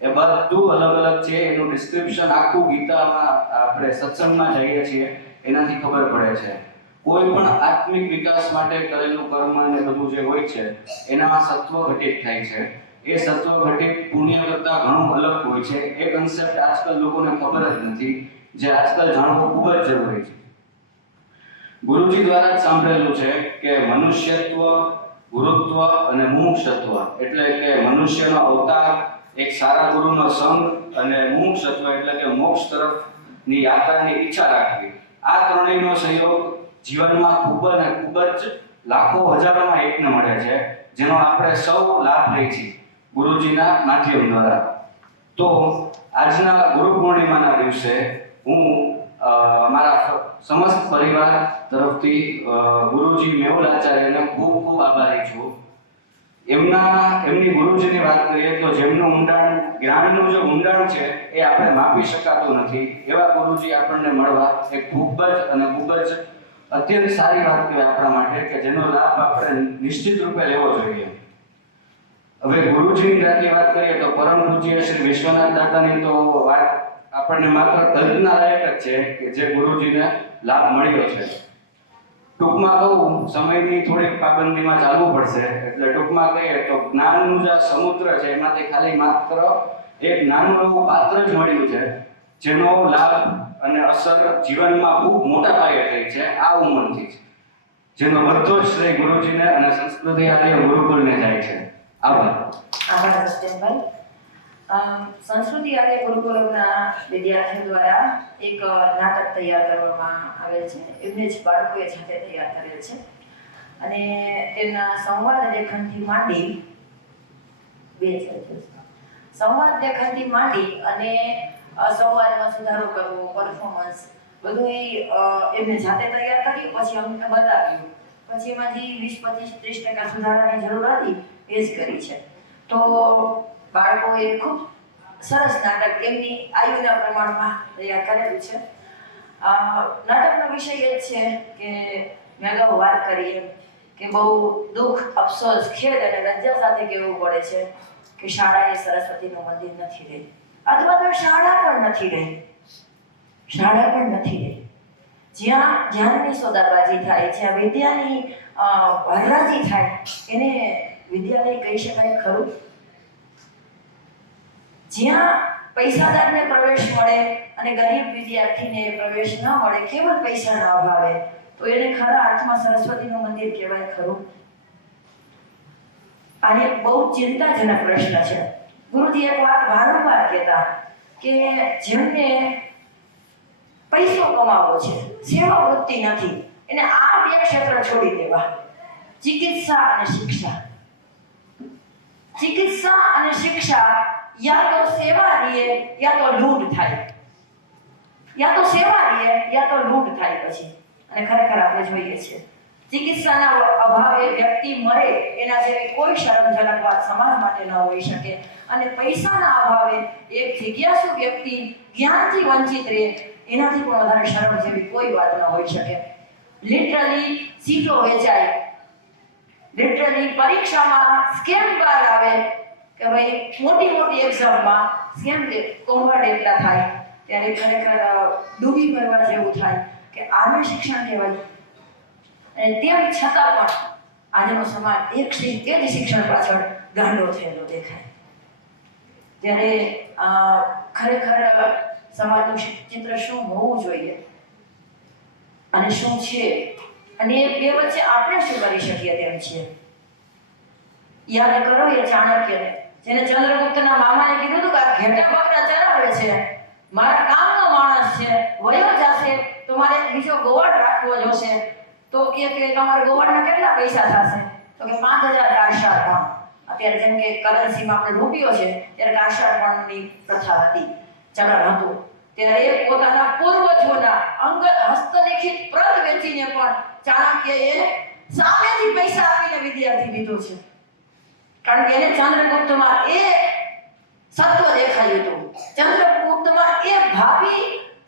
એ બધું અલગ અલગ છે. એનું ડિસ્ક્રિપ્શન આખું ગીતામાં આપણે સત્સંગમાં જઈએ છીએ એનાથી ખબર પડે છે. કોઈ પણ આત્મિક વિકાસ માટે કરેલું કર્મ અને બધું જે હોય છે એનામાં સત્વ ઘટિત થાય છે. એ સત્વ ઘટિત પુણ્ય કરતા ઘણું અલગ હોય છે. એ કન્સેપ્ટ આજકાલ લોકોને ખબર જ નથી, જે આજકાલ જાણવું ખૂબ જ જરૂરી છે. ગુરુજી દ્વારા જ સાંભળેલું છે કે મનુષ્યત્વ ગુરુત્વ અને મુમુક્ષત્વ એટલે કે મનુષ્યનો અવતાર, એક સારા ગુરુનો સંગ અને મુમુક્ષત્વ એટલે કે મોક્ષ તરફની યાત્રાની ઈચ્છા રાખવી. આ ત્રણેયનો સહયોગ જીવનમાં ખૂબ જ લાખો હજારોમાં એકને મળે છે, જેનો આપણે સૌ લાભ લઈએ છીએ ગુરુજીના માધ્યમ દ્વારા. તો આજના ગુરુ પૂર્ણિમાના દિવસે હું મારા સમસ્ત પરિવાર તરફથી ગુરુજી મેહુલ આચાર્યને ખૂબ ખૂબ આભારી છું. એમની ગુરુજીની વાત કરીએ તો જેમનું ઊંડાણ, જ્ઞાનનું જે ઊંડાણ છે એ આપણે માપી શકાતું નથી. એવા ગુરુજી આપણને મળવા એ ખૂબ જ અત્યંત સારી વાત કહેવાય આપણા માટે, કે જેનો લાભ આપણે નિશ્ચિત રૂપે લેવો જોઈએ. હવે ગુરુજીની જાતની વાત કરીએ તો પરમ પૂજ્ય શ્રી વિશ્વનાથ દાદાની તો વાત આપણને માત્ર કલ્પના લાયક જ છે કે જે ગુરુજીને લાભ મળ્યો છે. ટૂંકમાં કહું, સમયની થોડીક પાબંદીમાં ચાલવું પડશે, એટલે ટૂંકમાં કહીએ તો જ્ઞાનનું જે સમુદ્ર છે એમાંથી ખાલી માત્ર એક નાનું એવું પાત્ર જ મળ્યું છે, જેનો લાભ અને અસર જીવનમાં ખૂબ મોટા પાયે થઈ છે આ ઉંમરથી જ, જેનો બધો જ શ્રેય ગુરુજીને અને સંસ્કૃતિ આલય ગુરુકુળને જાય છે. આભાર. આભાર સત્યમભાઈ. સંસ્કૃતિ આલય ગુરુકુલમના વિદ્યાર્થીઓ દ્વારા એક નાટક તૈયાર કરવામાં આવેલ છે. એમને જ બાળકોએ જાતે તૈયાર કરેલ છે અને તેમના સંવાદ લેખનથી માંડી અને સંવાદમાં સુધારો કરવો, પરફોર્મન્સ બધું એમને જાતે તૈયાર કર્યું. પછી અમને બતાવ્યું, પછી એમાંથી 20-25-30% સુધારાની જરૂર હતી એ જ કરી છે. તો બાળકોએ ખૂબ સરસ નાટક એમની આયુના પ્રમાણમાં તૈયાર કરેલું છે. નાટકનો વિષય એ જ છે કે મેં અગાઉ વાત કરી એમ કે બહુ દુઃખ, અફસોસ, ખેદ અને લજ્જા સાથે કહેવું પડે છે કે શાળાએ સરસ્વતીનું મંદિર નથી રહી, અથવા તો શાળા પણ નથી રહી. જ્યાં જ્ઞાનની સોદાબાજી થાય, જ્યાં વિદ્યાની હરાજી થાય, એને વિદ્યાલય કહી શકાય ખરું? જ્યાં પૈસાદારને પ્રવેશ મળે અને ગરીબ વિદ્યાર્થીને પ્રવેશ ન મળે કેવલ પૈસાના અભાવે, તો એને ખરા અર્થમાં સરસ્વતીનું મંદિર કહેવાય ખરું? આને બહુ ચિંતાજનક પ્રશ્ન છે. ગુરુજી એક વાત વારંવાર કહેતા કે જેમને પૈસો કમાવો છે, સેવા વૃત્તિ નથી, એને આ બે ક્ષેત્ર છોડી દેવા: ચિકિત્સા અને શિક્ષા. ચિકિત્સા અને શિક્ષા યા તો સેવા રહે યા તો લૂંટ થાય, પછી. અને ખરેખર આપણે જોઈએ છીએ ચિકિત્સાના અભાવે વ્યક્તિ મરે એના જેવી કોઈ શરમજનક વાત સમાજ માટે ન હોઈ શકે, અને પૈસાના અભાવે એક જિજ્ઞાસુ વ્યક્તિ જ્ઞાનથી વંચિત રહે એનાથી પણ વધારે શરમ જેવી કોઈ વાત ન હોઈ શકે. લિટરલી સીટો વેચાય, લિટરલી પરીક્ષામાં સ્કેમ બહાર આવે કે ભાઈ મોટી એક્ઝામમાં સ્કેમ કોન્વર્ટ એટલા થાય, ત્યારે ખરેખર ડૂબી પડવા જેવું થાય કે આને શિક્ષણ કહેવાય. અને તેમ છતાં પણ આજનો સમાજ એક જ શિક્ષણ પાછળ ગાંડો થયેલો દેખાય. ત્યારે ખરેખર સમાજનું ચિત્ર શું હોવું જોઈએ અને શું છે, અને એ બે વચ્ચે આપણે શું કરી શકીએ તેમ છીએ. યાદ કરો એ ચાણક્યને, જેને ચંદ્રગુપ્તના મામાએ કીધું હતું કે આ ઘેટા બકરા ચરાવે છે, મારા કામનો માણસ છે, વયો જશે તો મારે બીજો ગોવાળ રાખવો જોશે. તો કે તમારા ગોવાળના કેટલા પૈસા થશે? તો કે 5000 કારસાળ. અત્યારે જેમ કે કરન્સીમાં આપણે રૂપિયો છે, ત્યારે કારસાળની પ્રથા હતી, ચલણ હતું. ત્યારે પોતાના પૂર્વજોના અંગત હસ્તલિખિત પ્રત વેચીને પણ ચાણક્યએ સામેથી પૈસા આપીને વિદ્યાર્થી લીધો છે, કારણ કે એને ચંદ્રગુપ્તમાં એ સત્વ દેખાયું હતું. ચંદ્રગુપ્તમાં એ ભાવિ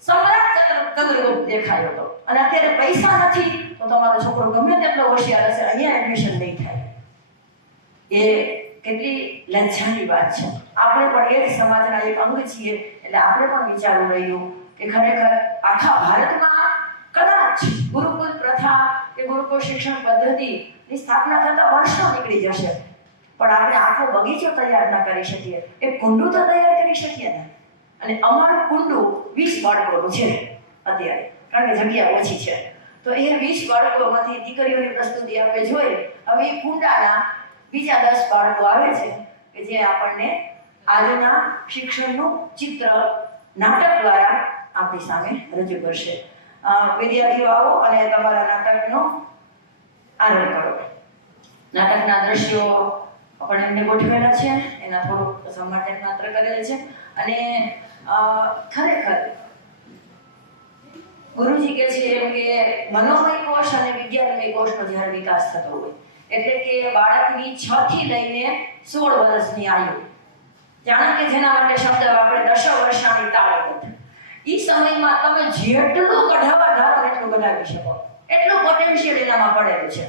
સમ્રાટ ચંદ્રગુપ્ત દેખાયો હતો. અને અત્યારે પૈસા નથી તો તમારો છોકરો ગમે તેટલો હોશિયાર હશે, અહીંયા એડમિશન નહીં થાય. એ કેટલી લજ્જાની વાત છે. આપણે પણ એ જ સમાજના એક અંગ છીએ, એટલે આપણે પણ વિચારવું રહ્યું કે ખરેખર આખા ભારતમાં કદાચ ગુરુકુળ પ્રથા કે ગુરુકુળ શિક્ષણ પદ્ધતિની સ્થાપના થતા વર્ષો નીકળી જશે, પણ આપણે આખો બગીચો તૈયાર ન કરી શકીએ, એક કુંડું તો તૈયાર કરી શકીએ ને. અને અમારું કુંડું 20 બાળકોનું છે અત્યારે, કારણ કે જગ્યા ઓછી છે. તો એ 20 બાળકોમાંથી દીકરીઓની પ્રસ્તુતિ આપણે જોઈ. હવે એ કુંડાના બીજા 10 બાળકો આવે છે કે જે આપણને આજના શિક્ષણનું ચિત્ર નાટક દ્વારા આપણી સામે રજૂ કરશે. વિદ્યાર્થીઓ આવો અને તમારા નાટકનો આરંભ કરો. નાટકના દ્રશ્યો પણ એમને ગોઠવેલા છે, એના થોડુંક સમાર્જન માત્ર કરેલ છે. અને ખરેખર ગુરુજી કહે છે એમ કે મનોમય કોષ અને વિજ્ઞાનમય કોષનો જ્યારે વિકાસ થતો હોય, એટલે કે બાળકની 6 થી લઈને 16 વર્ષની આયુ, જાણે કે જેના માટે શબ્દ આપણે 10 વર્ષાની તાળવટ, એ સમયમાં તમે જેટલું કઢાવા ધારો એટલું કઢાવી શકો, એટલું પોટેન્શિયલ એનામાં પડેલું છે.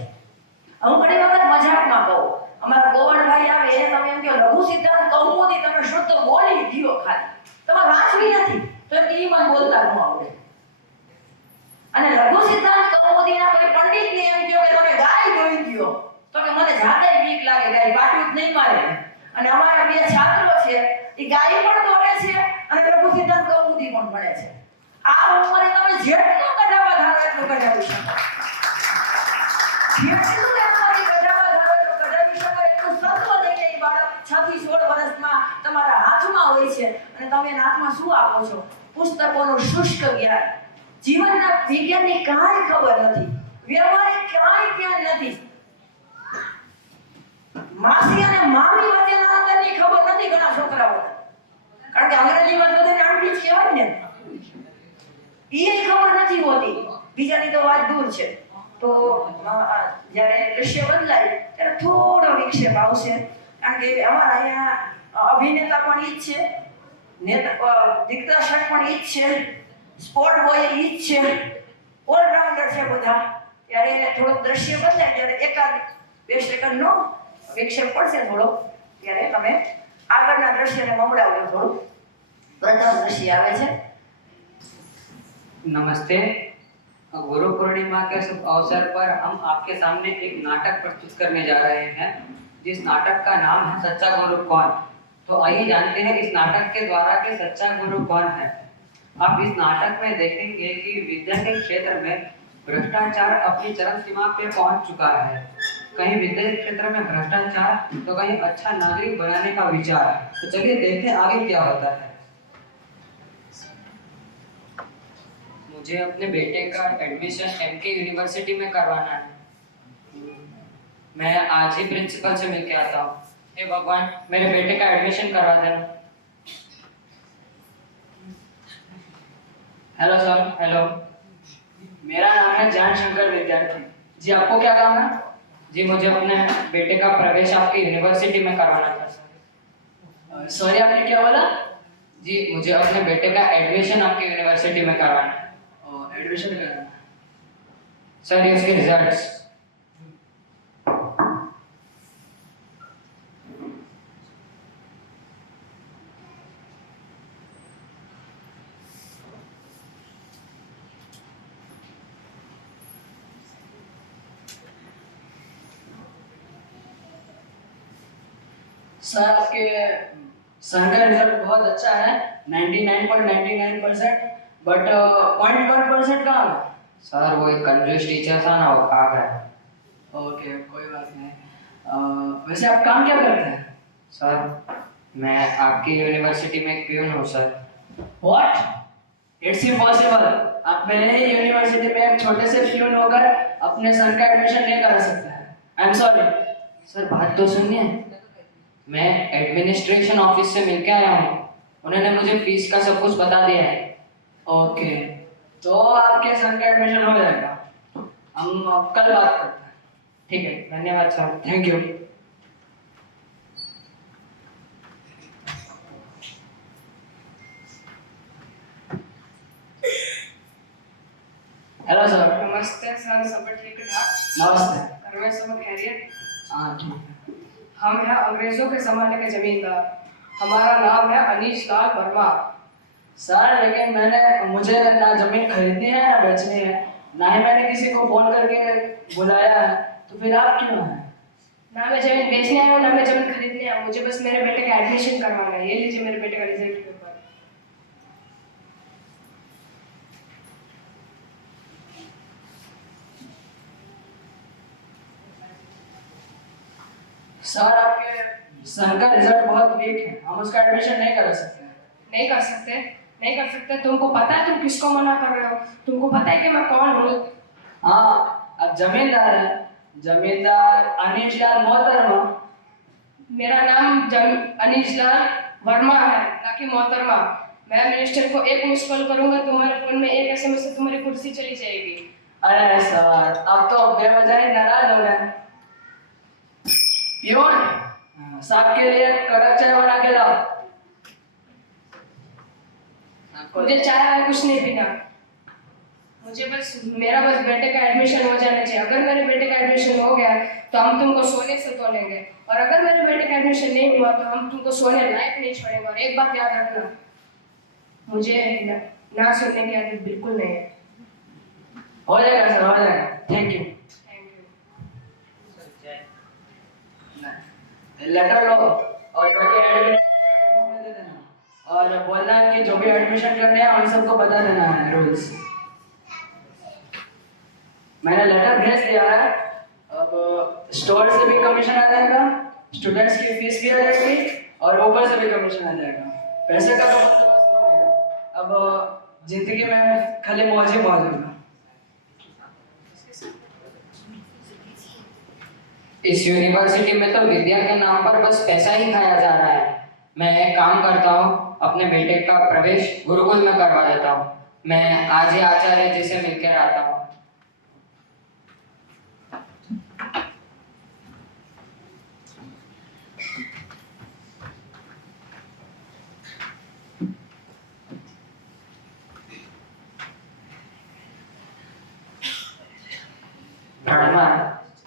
હું ઘણી વખત મજાકમાં કહું, અમારા ગોવર્ણભાઈ આવે એને તમે એમ કહો લઘુ સિદ્ધાંત કૌમુદી તમે શુદ્ધ બોલી દો, ખાલી તમારે વાંચવી નથી તો એમ કે ઈ મને બોલતા ન આવડે. અને લઘુ સિદ્ધાંત કૌમુદીના કોઈ પંડિતને એમ કહો કે તમે ગાય દોઈ દો, તો કે મને જાતે બીક લાગે, ગાય પાટું જ નહીં મારે. અને અમારા 2 છાત્રો છે, એ ગાય પણ દોડે છે અને લઘુ સિદ્ધાંત કૌમુદી પણ ભણે છે. આ ઉંમરે તમે જેટલું કઢાવા ધારો એટલું કઢાવી શકો, જેટલું એમાંથી કઢાવા ધારો એટલું કઢાવી શકો. એટલું સત્વ દઈને એ બાળક 6 થી 16 વર્ષમાં તમારા હાથમાં હોય છે અને તમે એના હાથમાં શું આપો છો? પુસ્તકોનું શુષ્ક જ્ઞાન, જીવનના વિજ્ઞાનની કાંઈ ખબર નથી, વ્યવહારિક કાંઈ જ્ઞાન નથી. માસી અને મામી વચ્ચેના અંતરની ખબર નથી ઘણા છોકરાઓને, કારણ કે અંગ્રેજીમાં તો તેને આંટી જ કહેવાય ને, એ ખબર નથી હોતી. બીજાની તો વાત દૂર છે. તો જ્યારે દ્રશ્ય બદલાય ત્યારે થોડો વિક્ષેપ આવશે, કારણ કે અમારા અહીંયા અભિનેતા પણ ઈ જ છે, દિગ્દર્શક પણ ઈ જ છે, સ્પોર્ટ બોય ઈ જ છે, ઓલરાઉન્ડર છે બધા. ત્યારે થોડુંક દ્રશ્ય બદલાય ત્યારે 1-2 સેકન્ડનો વિક્ષેપ પડશે થોડો, ત્યારે તમે આગળના દ્રશ્યને મમડાવજો થોડું. પ્રથમ દ્રશ્ય આવે છે. नमस्ते। गुरु पूर्णिमा के शुभ अवसर पर हम आपके सामने एक नाटक प्रस्तुत करने जा रहे हैं, जिस नाटक का नाम है सच्चा गुरु कौन। तो आइए जानते हैं इस नाटक के द्वारा कि सच्चा गुरु कौन है। आप इस नाटक में देखेंगे कि विद्या के क्षेत्र में भ्रष्टाचार अपनी चरम सीमा पे पहुंच चुका है। कहीं विद्या के क्षेत्र में भ्रष्टाचार तो कहीं अच्छा नागरिक बनाने का विचार। तो चलिए देखते हैं आगे क्या होता है। मुझे अपने बेटे का एडमिशन एमके यूनिवर्सिटी में करवाना है। मैं आज ही प्रिंसिपल से मिल के आता हूँ। हे भगवान, मेरे बेटे का एडमिशन करवा देना। Hello sir. हेलो, मेरा नाम है जान शंकर विद्यार्थी। जी, आपको क्या काम है? जी, मुझे अपने बेटे का प्रवेश आपकी यूनिवर्सिटी में करवाना था सर। सॉरी, आपने क्या बोला? जी, मुझे अपने बेटे का एडमिशन आपकी यूनिवर्सिटी में करवाना है। एडमिशन करना सर, ये उसके रिजल्ट्स। सर, आपके सर का रिजल्ट बहुत अच्छा है, 99.99%, बट 0.1% कहाँ है? सर, वो एक कंजूस टीचर था ना, वो खा गया। ओके, कोई बात नहीं। वैसे आप काम क्या करते हैं? सर, मैं आपकी यूनिवर्सिटी में एक प्यून हूँ सर। व्हाट? It's impossible. आप मेरे ही यूनिवर्सिटी में एक छोटे से प्यून होकर अपने सन का एडमिशन नहीं करा सकते हैं। I am sorry. सर, बात तो सुनिए। मैं एडमिनिस्ट्रेशन ऑफिस से मिलके आया हूँ, उन्होंने मुझे फीस का सब कुछ बता दिया है। ओके, तो आपके सन का एडमिशन हो जाएगा। हम कल बात करते हैं। ठीक है, धन्यवाद sir. Thank you. Hello sir. नमस्ते सर, सब ठीक ठाक? नमस्ते। घर में सब खैरियत? हाँ, ठीक है। हम हैं अंग्रेजों के जमाने के जमींदार। हमारा नाम है अनीश लाल वर्मा। सर, लेकिन मुझे ना जमीन खरीदनी है ना बेचनी है, ना ही मैंने किसी को फोन करके बुलाया है, तो फिर आप क्यों हैं? ना मैं जमीन बेचने आया हूँ ना मैं जमीन खरीदने आया हूँ। मुझे बस मेरे बेटे का एडमिशन करवाना है। ये लीजिए मेरे बेटे का रिजल्ट पेपर। सर आपके सन का रिजल्ट बहुत वीक है, हम उसका एडमिशन नहीं करा सकते। नहीं कर सकते? नहीं कर सकते? तुमको पता है तुम किसको मना कर रहे हो? तुमको पता है कि मैं कौन हूँ? हाँ, अब जमींदार है, जमींदार अनीश लाल मोहतरमा। मेरा नाम अनीश लाल वर्मा है, ना कि मोहतरमा। मैं मिनिस्टर को एक मिस कॉल करूंगा, तुम्हारे फोन में एक एसएमएस से तुम्हारी कुर्सी चली जाएगी। अरे सर, अब तो बेवजह ही नाराज हो गए। प्यून, साहब के लिए कड़क चाय बना के लाओ। मुझे चाय वाय कुछ नहीं पीना। मुझे बस मेरा बेटे का एडमिशन हो जाना चाहिए। अगर मेरे बेटे का एडमिशन हो गया तो हम तुमको सोने से तोलेंगे, और अगर मेरे बेटे का एडमिशन नहीं हुआ तो हम तुमको सोने लायक नहीं छोड़ेंगे। और एक बात याद रखना, मुझे ना सुनने की आदत बिल्कुल नहीं है। हो जाएगा सर, हो जाएगा। Thank you. Thank you. Letter लो और जाके एडमिशन दे देना, और बोलना कि जो भी एडमिशन करने हैं उन सबको बता देना है रूल्स। मैंने लेटर भेज दिया है। अब स्टोर से भी कमीशन आ जाएगा, स्टूडेंट्स की फीस भी आ जाएगी, और ऊपर से भी कमीशन आ जाएगा। पैसे का तो बंदोबस्त हो गया। अब जिंदगी में खाली मौज ही मौज होगा। इस यूनिवर्सिटी में तो विद्या के नाम पर बस पैसा ही खाया जा रहा है। मैं एक काम करता हूँ, अपने बेटे का प्रवेश गुरुकुल में करवा देता हूँ। मैं आज ही आचार्य जी से मिलकर आता हूँ।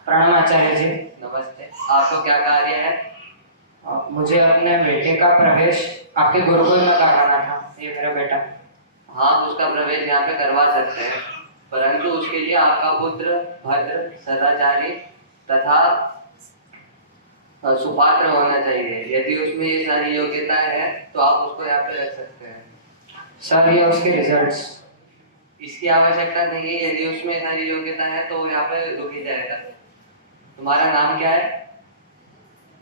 प्रणाम आचार्य जी। नमस्ते, आपको क्या कार्य है? मुझे अपने बेटे का प्रवेश आपके गुरुकुल में करवाना था। ये मेरा बेटा। हाँ, उसका प्रवेश यहाँ पे करवा सकते हैं, परंतु उसके लिए आपका पुत्र भद्र, सदाचारी तथा सुपात्र होना चाहिए। यदि उसमें ये सारी योग्यता है तो आप उसको यहाँ पे रख सकते हैं। सर, ये उसके रिजल्ट्स। इसकी आवश्यकता नहीं है। यदि उसमें ये सारी योग्यता है तो यहाँ पे रुक ही जाएगा। तुम्हारा नाम क्या है?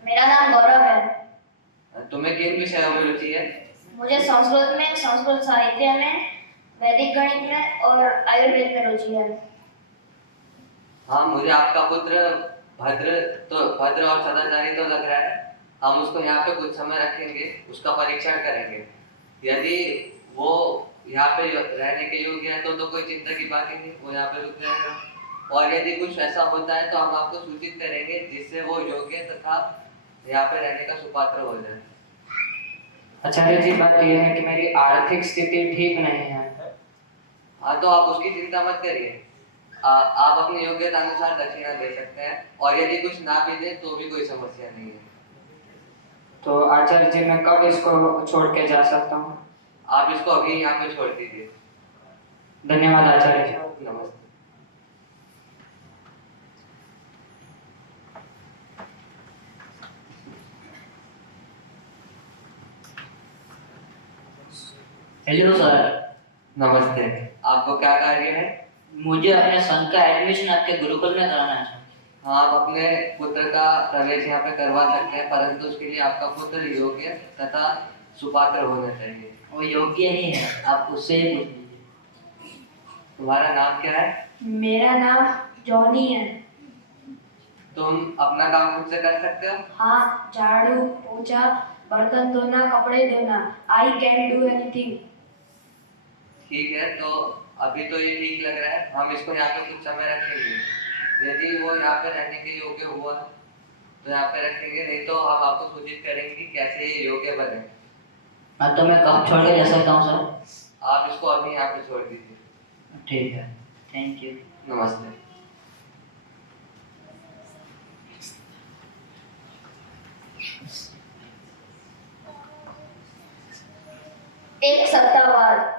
मेरा नाम गौरव है। तुम्हें किन विषयों में रुचि है? मुझे संस्कृत में, संस्कृत साहित्य में, वैदिक गणित में और आयुर्वेद में रुचि है। हाँ, मुझे आपका पुत्र भद्र और सदाचारी तो लग रहा है। हम उसको यहाँ पे कुछ समय रखेंगे, उसका परीक्षण करेंगे। यदि वो यहाँ पे रहने के योग्य है तो कोई चिंता की बात ही नहीं, वो यहाँ पे रुक जाएगा। और यदि कुछ ऐसा होता है तो हम आपको सूचित करेंगे, जिससे वो योग्य तथा यहाँ पे रहने का सुपात्र हो जाए। आचार्य जी, बात यह है कि मेरी आर्थिक स्थिति ठीक नहीं है। हाँ, तो आप उसकी चिंता मत करिए। आप अपनी योग्यता अनुसार दक्षिणा दे सकते हैं, और यदि कुछ ना भी दे तो भी कोई समस्या नहीं है। तो आचार्य जी, मैं कब इसको छोड़ के जा सकता हूँ? आप इसको अभी यहाँ पे छोड़ दीजिए। धन्यवाद आचार्य जी। नमस्ते। Hello sir. नमस्ते, आपको क्या कार्य है? मुझे अपने सन का एडमिशन आपके गुरुकुल में कराना है। हाँ, आप अपने पुत्र का प्रवेश यहाँ पे करवा सकते हैं, परंतु उसके लिए आपका पुत्र योग्य तथा सुपात्र होना चाहिए। वो योग्य नहीं है, आप उससे ही पूछ लीजिए। तुम्हारा नाम क्या है? मेरा नाम जॉनी है। तुम अपना काम खुद से कर सकते हो? हाँ, झाड़ू, पोछा, बर्तन धोना, कपड़े धोना। I can do anything. ठीक है, तो अभी तो ये ठीक लग रहा है। हम इसको यहाँ पे कुछ समय रखेंगे। यदि वो यहाँ पे रहने के योग्य हुआ तो यहाँ पे रखेंगे, नहीं तो हम आपको सूचित करेंगे कि कैसे ये योग्य बने। हाँ, तो मैं कब छोड़ के जा सकता हूँ सर? आप इसको अभी यहाँ पे छोड़ दीजिए। ठीक है, थैंक यू। नमस्ते। एक सप्ताह बाद।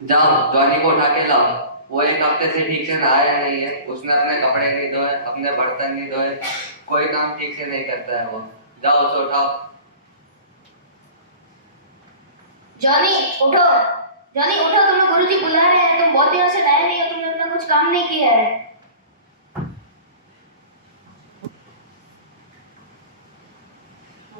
जाओ, जॉनी को उठा के लाओ। वो एक हफ्ते से ठीक से नहाया नहीं है, उसने अपने कपड़े नहीं धोए, अपने बर्तन नहीं धोए, कोई काम ठीक से नहीं करता है वो। जाओ, उसे उठाओ। जॉनी उठो, जॉनी उठो, तुम्हें गुरुजी बुला रहे हैं। तुम बहुत दिनों से नए नहीं हो, तुमने अपना कुछ काम नहीं किया है।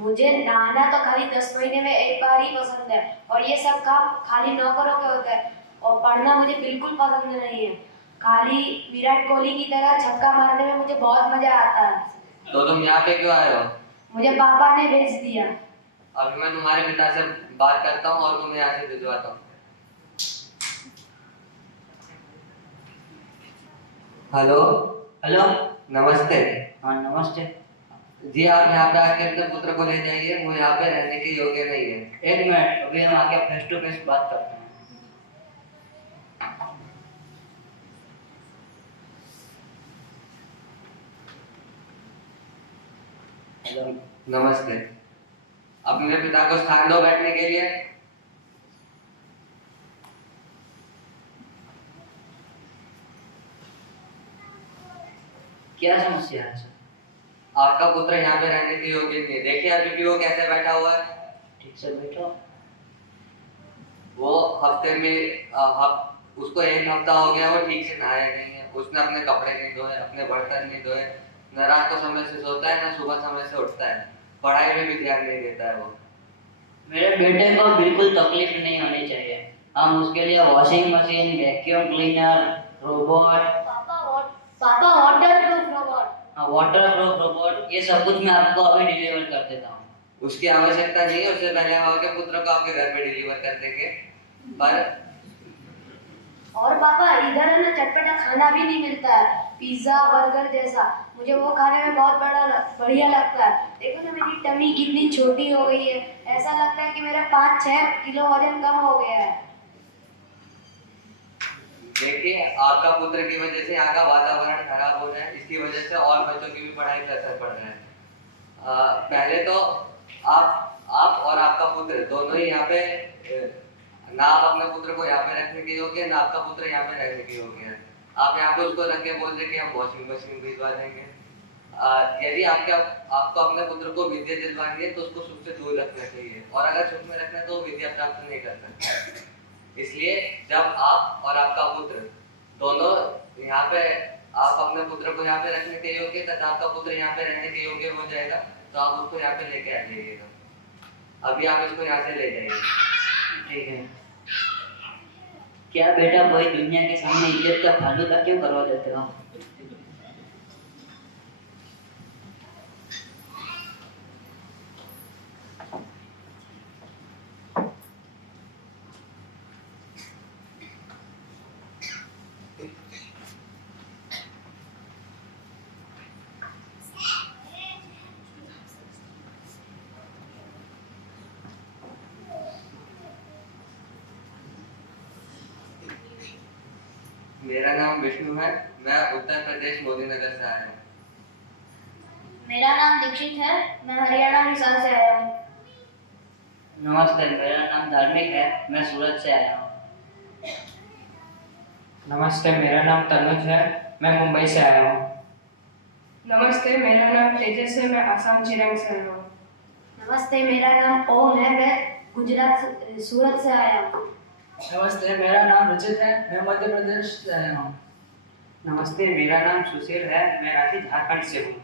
मुझे नहाना तो खाली 10 महीने में एक बार ही पसंद है और ये सब काम खाली नौकरों के होता है और पढ़ना मुझे बिल्कुल पसंद नहीं है। खाली विराट कोहली की तरह छक्का मारने में मुझे बहुत मजा आता है। तो तुम यहाँ पे क्यों आए हो? मुझे पापा ने भेज दिया। अभी मैं तुम्हारे पिता से बात करता हूँ और तुम्हें यहाँ से भिजवाता हूँ। हेलो। हेलो। नमस्ते। हाँ नमस्ते। जी आप यहाँ पे आके अपने पुत्र को ले जाइए, वो यहाँ पे रहने के योग्य नहीं है। एक मिनट, अभी हम आके फेस टू फेस बात करते हैं। हेलो। नमस्ते। अपने पिता को स्थान दो बैठने के लिए। क्या समस्या है सर? आपका पुत्र यहाँ पे रहने के योग्य नहीं है। देखिए अभी भी वो कैसे बैठा हुआ है। ठीक से बैठो। वो हफ्ते में उसको 1 हफ्ता हो गया वो ठीक से नहाया नहीं है। उसने अपने कपड़े नहीं धोए, अपने बर्तन नहीं धोए, न रात को समय से सोता है न सुबह समय से उठता है। पढ़ाई में भी ध्यान नहीं देता है वो। मेरे बेटे को बिल्कुल तकलीफ नहीं होनी चाहिए। हम उसके लिए washing machine, vacuum cleaner, robot, पापा वाटरप्रूफ रोबोट, वाटरप्रूफ रोबोट, ये सब कुछ मैं आपको अभी डिलीवर कर देता हूँ। उसकी आवश्यकता नहीं है। उससे पहले हम आपके पुत्र को आपके घर पे डिलीवर कर देंगे। पर और पापा इधर है ना चटपटा खाना भी नहीं मिलता है, पिज्जा बर्गर जैसा। मुझे वो खाने में बहुत बढ़िया लगता है। देखो ना मेरी टमी कितनी छोटी हो गई है, ऐसा लगता है कि मेरा 5-6 किलो वजन कम हो गया है। देखिए आपका पुत्र की वजह से यहाँ का वातावरण खराब हो रहा है, इसकी वजह से और बच्चों की भी पढ़ाई पर असर पड़ रहा है। पहले तो आप और आपका पुत्र दोनों ही यहाँ पे ना आप अपने पुत्र को यहाँ पे रखने के योग्य, ना आपका पुत्र यहाँ पे रहने के योग्य है। आप यहाँ पे उसको रख के बोल रहे कि हम वॉशिंग मशीन भिजवा देंगे। यदि आपको अपने पुत्र को विद्या दिलवानी है तो उसको सुख से दूर रखना चाहिए, और अगर सुख में रखना है तो वो विद्या प्राप्त नहीं कर सकता। इसलिए जब आप और आपका पुत्र दोनों यहाँ पे, आप अपने पुत्र को यहाँ पे रखने के योग्य तथा आपका पुत्र यहाँ पे रहने के योग्य हो जाएगा तो आप उसको यहाँ पे लेके आ जाइएगा। अभी आप इसको यहाँ से ले जाइए। ठीक है। क्या बेटा भाई दुनिया के सामने इज्जत का फालूदा क्यों करवा देते हो? मेरा नाम विष्णु है, मैं उत्तर प्रदेश मोदी नगर से आया हूँ। मेरा नाम दीक्षित है, मैं हरियाणा हिसार से आया हूँ। नमस्ते, मेरा नाम धार्मिक है, मैं सूरत से आया हूँ। नमस्ते, मेरा नाम तनुज है, मैं मुंबई से आया हूँ। नमस्ते, मेरा नाम तेजस है, मैं आसाम चिरांग से आया हूँ। नमस्ते, मेरा नाम ओम है, मैं गुजरात सूरत से आया हूँ। नमस्ते, मेरा नाम रचित है, मैं मध्य प्रदेश से आया हूँ। नमस्ते, मेरा नाम सुशील है, मैं रांची झारखंड से हूँ।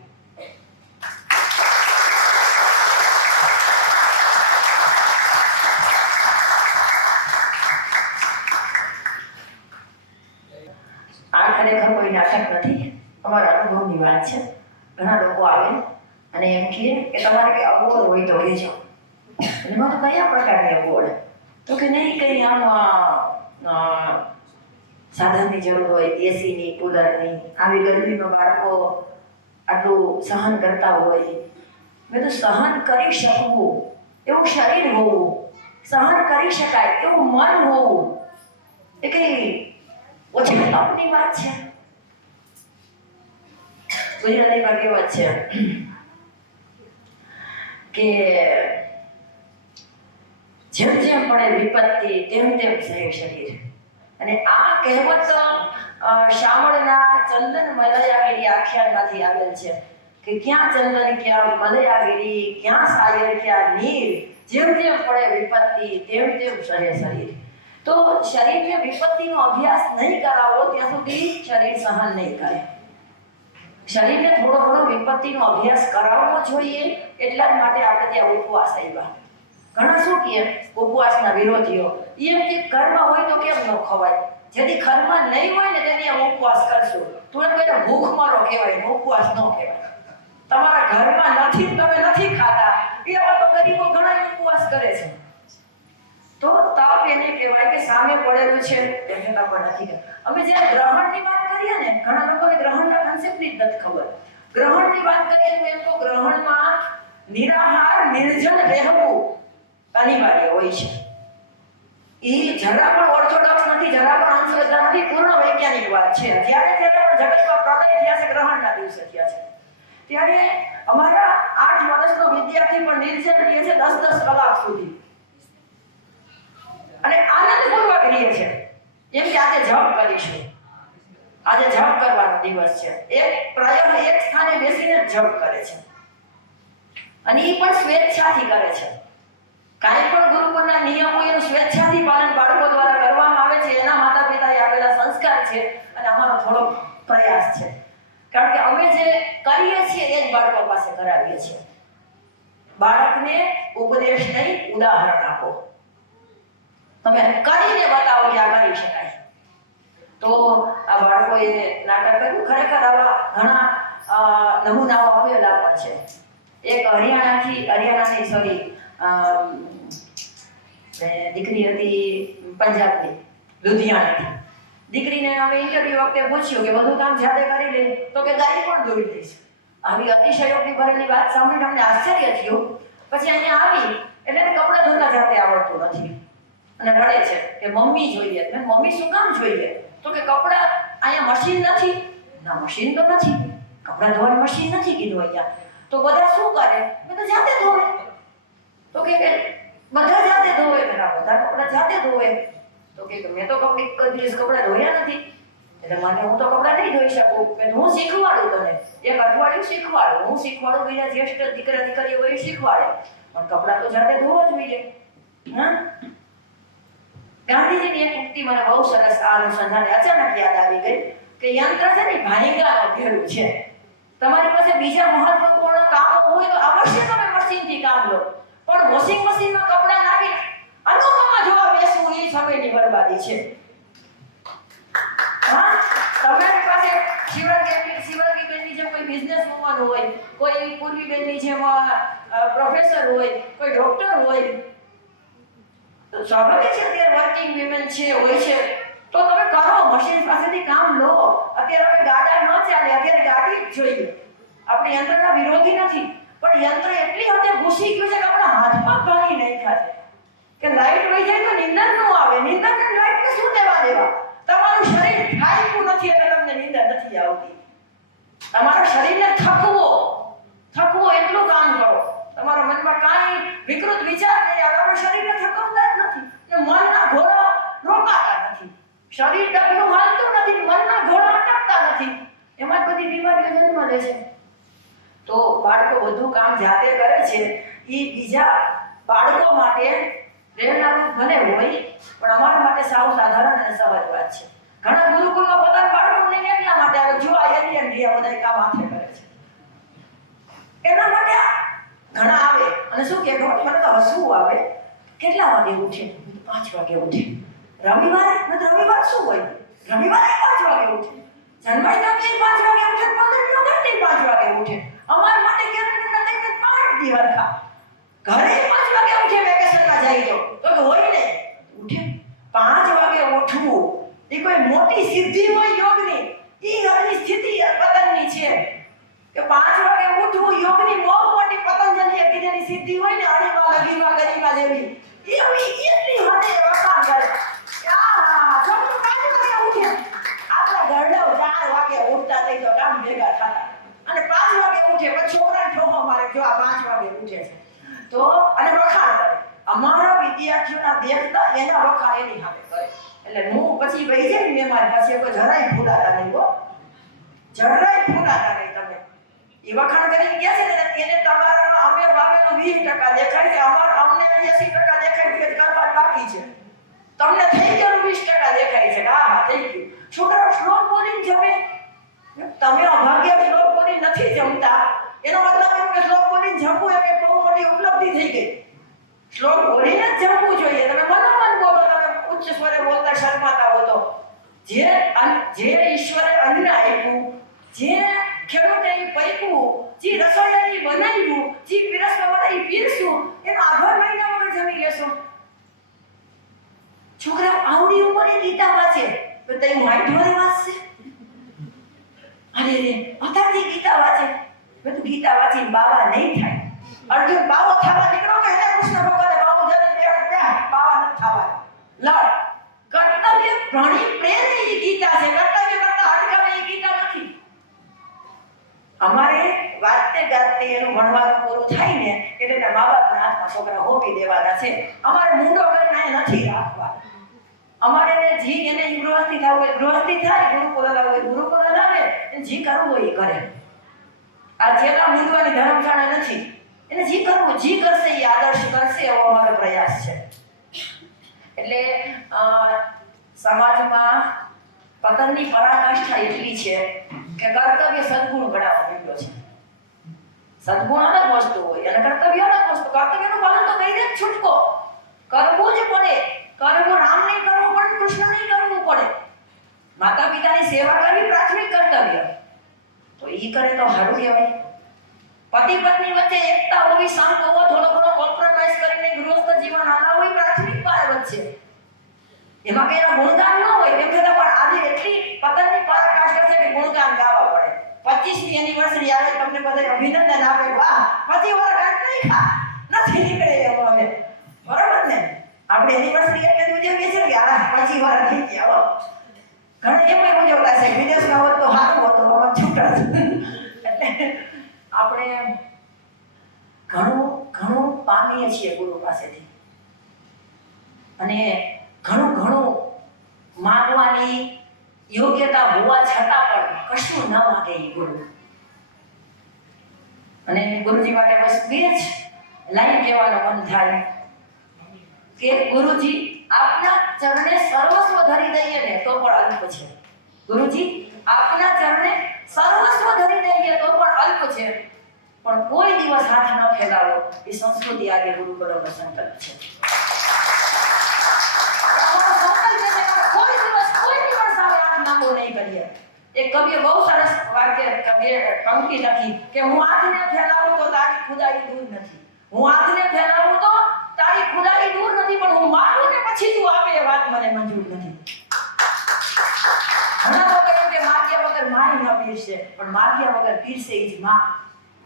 આ ખરેખર કોઈ નાટક નથી, અમારા અનુભવની વાત છે. ઘણા લોકો આવે અને એમ કહે કે તમારે કંઈ અગવડ હોય તો કહેજો. અને મને કયા પ્રકારની અગવડ? તો કે નહીં કંઈ આમ સાધનની જરૂર હોય, એસીની, કુલરની, આવી ગરમીમાં બાળકો આટલું સહન કરતા હોય. મેં તો સહન કરી શકવું એવું શરીર હોવું, સહન કરી શકાય એવું મન હોવું, એ કંઈ ઓછી તપની વાત છે. ગુજરાતીમાં કહેવત છે કે જેમ જેમ પડે વિપત્તિ તેમ તેમ સહે શરીર. અને આ કહેવત શામળના ચંદન મલયાગીરી આખ્યાનમાંથી આવેલ છે કે ક્યાં ચંદન ક્યાં મલયાગીરી, ક્યાં સાયર ક્યાં નીર, જેમ જેમ પડે વિપત્તિ તેમ તેમ સહે શરીર. તો શરીરને વિપત્તિનો અભ્યાસ નહીં કરાવો ત્યાં સુધી શરીર સહન નહીં કરે. શરીરને થોડો ઘણો વિપત્તિનો અભ્યાસ કરાવવો જોઈએ. એટલા જ માટે આપણે ત્યાં ઉપવાસ આવ્યા. ઘણા શું કહે ઉપવાસના વિરોધીઓ, એમ કે ઘરમાં હોય તો કેમ ન ખવાય, જેથી ઘરમાં નહીં હોય ને તેની આમ ઉપવાસ કરશું. તું કોઈને ભૂખ મારો કહેવાય, ઉપવાસ ન કહેવાય. તમારા ઘરમાં નથી, તમે નથી ખાતા, એવા તો ગરીબો ઘણા ઉપવાસ કરે છે. તો તાપ એને કહેવાય કે સામે પડેલું છે તેને તાપ નથી. અમે જ્યારે ગ્રહણની વાત કરીએ ને, ઘણા લોકોને ગ્રહણના કન્સેપ્ટની જ નથી ખબર. ગ્રહણની વાત કરીએ તો એમ તો ગ્રહણમાં નિરાહાર નિર્જન રહેવું અનિવાર્ય હોય છે. એ જરા પણ ઓર્થોડોક્સ નથી, જરા પણ અંધશ્રદ્ધા નથી, પૂર્ણ વૈજ્ઞાનિક વાત છે. જ્યારે પણ જગતમાં પ્રલય થયા છે, ગ્રહણના દિવસે થયા છે, ત્યારે અમારા 8 વર્ષનો વિદ્યાર્થી પણ નિર્જન રહે છે 10-10 કલાક સુધી અને આનંદપૂર્વક રહે છે. જેમ કે આજે જપ કરીશું, આજે જપ કરવાનો દિવસ છે, એક પ્રાય એક સ્થાને બેસીને જપ કરે છે અને એ પણ સ્વેચ્છાથી કરે છે. કાંઈ પણ ગુરુકુળના નિયમો એનું સ્વેચ્છાથી પાલન બાળકો દ્વારા કરવામાં આવે છે. એના માતા પિતાએ આપેલા સંસ્કાર છે અને અમારો થોડો પ્રયાસ છે, કારણ કે અમે જે કરીએ છીએ એ જ બાળકો પાસે કરાવીએ છીએ. બાળકને ઉપદેશ નહીં, ઉદાહરણ આપો. તમે કરીને બતાવો કે આ કરી શકાય. તો આ બાળકોએ નાટક કર્યું. ખરેખર આવા ઘણા નમૂનાઓ આવેલા પણ છે. એક હરિયાણાની સોરી દીકરી હતી પંજાબની, લુધિયાણાથી. દીકરીને અમે ઇન્ટરવ્યુ વખતે પૂછ્યું કે બધું કામ જાતે કરી લે, તો કે ગાડી પણ દોડી દઈશ. આવી અતિશયોક્તિ ભરેલી વાત સાંભળીને અમને આશ્ચર્ય થયું. પછી અહીંયા આવી એટલે કપડાં ધોતા જાતે આવડતું નથી અને રડે છે કે મમ્મી જોઈએ. મમ્મી શું કામ જોઈએ? તો કે કપડાં અહીંયા મશીન નથી. ના, મશીન તો નથી, કપડાં ધોવાની મશીન નથી કીધું અહીંયા. તો બધા શું કરે? બધા જાતે ધોવે. તો કે બધા જાતે ધોવે, બધા કપડાં જાતે ધોવે. તો કે મેં તો કપડાં ધોયા નથી, એટલે મને હું તો કપડાં નહીં ધોઈ શકું. હું શીખવાડું તને, એક અઠવાડિયું શીખવાડું, હું શીખવાડું, બીજા જ્યેષ્ઠ દીકરા દીકરીઓ એ શીખવાડે, પણ કપડાં તો જાતે ધોવા જોઈએ. હા, ગાંધીજીની એક ઉક્તિ મને બહુ સરસ આ અનુસંધાને અચાનક યાદ આવી ગઈ કે યંત્ર છે ને ભાંગાનો ભેળું છે. તમારી પાસે બીજા મહત્વપૂર્ણ કામો હોય તો અવશ્ય તમે મશીનથી કામ લો, પણ વોશિંગ મશીનમાં કપડાં નાખીને અનુપમા જોવા બેસવું એ સમયની બરબાદી છે. હા, તમારી પાસે શિવાંગી બેનની જેમ કોઈ બિઝનેસ વુમન હોય, કોઈ પૂર્વી બેનની જેમ પ્રોફેસર હોય, કોઈ ડોક્ટર હોય, સ્વાભાવિક છે અત્યારે વર્કિંગ વિમેન છે હોય છે, તો તમે કરો, મશીન પાસેથી કામ લો. અત્યારે હવે ગાડા ન ચાલે, અત્યારે ગાડી જ જોઈએ. આપણે યંત્રના વિરોધી નથી, પણ યંત્ર એટલી હદે ઘૂસી ગયું છે કે આપણા હાથમાં ભાંગી નાખ્યા છે કે લાઈટ વહી જાય તો નીંદર ન આવે. નીંદર ને લાઈટને શું દેવા? તમારું શરીર થાક્યું નથી એટલે તમને નીંદર નથી આવતી. તમારા શરીરને થકવો એટલું કામ કરો. તમારા મનમાં કાંઈ વિકૃત વિચાર નહીં આવે, આપણું શરીરને થકવતા જ નથી ને મનના ઘોડા રોકાતા નથી. શરીર ડગલું હાલતું નથી, મનના ઘોડા અટકતા નથી, એમાં જ બધી બીમારીઓ જન્મ લે છે. તો બાળકો બધું કામ જાતે કરે છે, એ બીજા બાળકો માટે પ્રેરણારૂપ ભલે હોય, પણ અમારા માટે સાવ સાધારણ અને સહજ વાત છે. ઘણા ગુરુકુળમાં પોતાના બાળકોને એટલા માટે આવે, જો આ એલિયન રહ્યા બધા કામ હાથે કરે છે, એના માટે ઘણા આવે અને શું કે મને તો હસવું આવે. કેટલા વાગે ઉઠે? 5 વાગે ઉઠે. રવિવારે શું હોય? રવિવારે 5 વાગે ઉઠે. જન્માષ્ટમી 5 વાગે ઉઠે, 15મી ઓગસ્ટે 5 વાગે ઉઠે. અમારા માટે કેલેન્ડરના તરીકે 5 દી હરખા. ઘરે 5 વાગે ઉઠે, વેકેશનમાં જાય તો હોય ને ઉઠે. 5 વાગે ઉઠવું એ કોઈ મોટી સિદ્ધિ હોય યોગની, એ ઘરની સ્થિતિ પતનની છે કે 5 વાગે ઉઠવું યોગની બહુ મોટી પતંજલિએ કીધેલી સિદ્ધિ હોય ને, અણીમાં લગીમાં ગરીમાં દેવી એવી એટલી હદે વખાણ કરે. જો 5 વાગે ઉઠે, આપણા ઘરડાઓ 4 વાગે ઉઠતા થઈ તો કામ ભેગા થતા, અને 5 વાગે ઉઠે પછી છોકરાને ઠોકો મારે જો આ 5 વાગે ઉઠે છે તો, અને વખાણ કરે. અમારા વિદ્યાર્થીઓના દેખતા એના વખાણ એની સામે કરે. એટલે હું પછી વહી જાય ને મારી પાસે કોઈ જરાય ભૂલાતા નહીં, જરાય ભૂલાતા નહીં. તમે એ વખાણ કરીને ગયા છે ને, એને તમારામાં અમે વાવેલું 20% દેખાય છે, અમને 80% દેખાય છે, કરવા બાકી છે. તમને થઈ ગયું 20% દેખાય છે. હા થઈ ગયું. છોકરાઓ શ્લોક બોલીને જમે, તમે અભાગ્ય શ્લોક એનો મતલબ એમ કે શ્લોક બોલીને જપવું એ એક બહુ મોટી ઉપલબ્ધિ થઈ ગઈ. શ્લોક બોલીને જ જપવું જોઈએ. તમે મનોમન બોલો, તમે ઉચ્ચ સ્વરે બોલતા શરમાતા હો તો જે ઈશ્વરે અન્ન આપ્યું, જે ખેડૂતે પૈકવું, જે રસોઈયાએ બનાવ્યું, જે પીરસવા વાળાએ પીરસ્યું, એનો આભાર મહિના વગર જમી લેશો. છોકરા આવડી ઉંમરે ગીતા વાંચે તો તે માઇન્ડ વાળી વાંચશે. અરે અત્યારથી ગીતા વાંચે બધું ગીતા વાંચીને બાવા નહીં થાય. અર્જુન બાવો થવા નીકળો કે એને કૃષ્ણ ભગવાને બાવો જને બાવા નથી થવા. લડ કર્તવ્ય પ્રાણી પ્રેમ એ ગીતા છે. કર્તવ્ય કરતા અટકાવે એ ગીતા નથી. અમારે વાતે ગાતે એનું ભણવાનું પૂરું થાય ને એટલે મા બાપના હાથમાં છોકરા હોપી દેવાના છે. અમારે મુંડો કરીને નથી રાખવા. અમારે જી એને ગૃહસ્થી થવું હોય ગૃહસ્થી થાય, ગુરુકુળ લાવે હોય ગુરુકુળ લાવે, જી કરવું હોય એ કરે. આ જેના મૂંદવાની ધર્મશાળા નથી, એને જી કરવું જી કરશે એ આદર્શ કરશે એવો અમારો પ્રયાસ છે. એટલે સમાજમાં પતનની પરાકાષ્ઠા એટલી છે કે કર્તવ્ય સદગુણ ગણાવવા માંડ્યો છે. સદગુણ અલગ વસ્તુ હોય અને કર્તવ્ય અલગ વસ્તુ. કર્તવ્યનું પાલન તો કરીને જ છૂટકો કરવું જ પડે. કરવું રામ નહીં કરવું પડે, કૃષ્ણ નહીં કરવું પડે. માતા પિતાની સેવા કરવી પ્રાથમિક કર્તવ્ય. તો ઈ કરે તો સારું કહેવાય. પતિ પત્ની વચ્ચે એકતા હોવી, શાંત હોવો, થોડો ઘણો કોમ્પ્રોમાઇઝ કરીને ગૃહસ્થ જીવન હાલવું હોય પ્રાથમિક બાબત છે. એમાં કઈ ગુણગાન ન હોય તેમ છતાં પણ આજે એટલી પતનની પરાકાષ્ઠા છે કે ગુણગાન ગાવા પડે. 25મી એનિવર્સરી આવે તમને બધાય અભિનંદન આપે, વાહ 25 વર્ષ કાંઈ નહીં ખા નથી નીકળે એવો હવે. બરાબર ને? આપણે એનિવર્સરી એટલે ઉજવીએ છીએ કે આ 25 વર્ષ થઈ ગયા હો. ઘણા એમ ઉજવતા છે વિદેશમાં હોત તો સારું હતું, હવે છૂટા છે. એટલે આપણે ઘણું પામીએ છીએ ગુરુ પાસેથી અને ઘણું માગવાની યોગ્યતા હોવા છતાં પણ કશું ન માગે એ ગુરુ. અને ગુરુજી માટે બસ બે જ લાઈન કહેવાનો મન થાય કે ગુરુજી આપના ચરણે સર્વસ્વ ધરી દઈએ ને તો પણ અલ્પ છે. ગુરુજી આપના ચરણે સર્વસ્વ ધરી દઈએ તો પણ અલ્પ છે, પણ કોઈ દિવસ હાથ ન ફેલાવો એ સંસ્કૃતિ આગે ગુરુ બરોબર સંકલ્પ છે. એક કવિએ બહુ સરસ વાક્ય પંક્તિ લખી કે હું હાથને ફેલાવું તો તારી ખુદાઈ દૂર નથી. હું હાથને ફેલાવું તો તારી ખુદાઈ દૂર નથી, પણ હું માગું ને પછી તું આપે એ વાત મને મંજૂર નથી. ઘણા લોકો એમ કે માગ્યા વગર મારી ન પીરશે, પણ માગ્યા વગર પીરશે એ જ માં.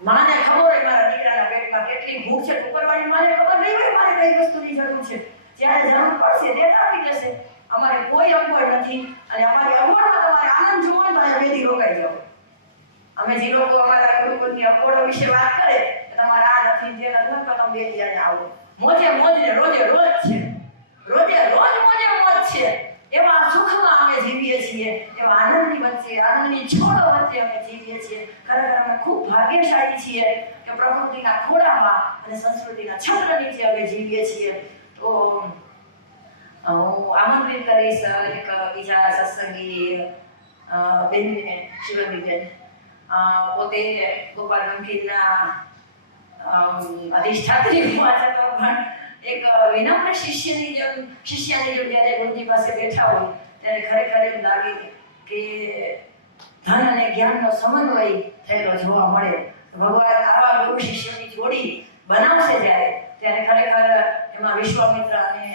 માને ખબર હોય મારા દીકરાના પેટમાં કેટલી ભૂખ છે, ઉપરવાળી માને ખબર નહીં હોય મારે કઈ વસ્તુની જરૂર છે. જ્યારે જરૂર પડશે તે આપી દેશે. અમારે કોઈ અગવડ નથી અને અમારી અગવડમાં તમારે આનંદ જોવો તો અહીંયા બેથી રોકાઈ જાઓ. અમે જે લોકો અમારા ગુરુકુળની અગવડો વિશે વાત કરે કે તમારે આ નથી તે નથી તો તમે બેથી અહીંયા આવો. મોજે મોજ ને રોજે રોજ છે, રોજે રોજ મોજે મોજ છે. એવા સુખમાં અમે જીવીએ છીએ, એવા આનંદની વચ્ચે, આનંદની છોડો વચ્ચે અમે જીવીએ છીએ. ખરેખર અમે ખૂબ ભાગ્યશાળી છીએ કે પ્રકૃતિના ખોળામાં અને સંસ્કૃતિના છત્ર નીચે અમે જીવીએ છીએ. તો હું આમંત્રિત કરીશ એક બીજા સત્સંગી બેનને, શિવંગીબેન. પોતે ગોપાલ નમકીનના અધિષ્ઠાત્રી હોવા છતાં પણ એક વિનમ્ર શિષ્યની જેમ જ્યારે ગુરુજી પાસે બેઠા હોય ત્યારે ખરેખર એમ લાગે કે ધન અને જ્ઞાનનો સમન્વય થયેલો જોવા મળે. ભગવાન આવા ગુરુ શિષ્યોની જોડી બનાવશે ત્યારે ખરેખર એમાં વિશ્વામિત્ર અને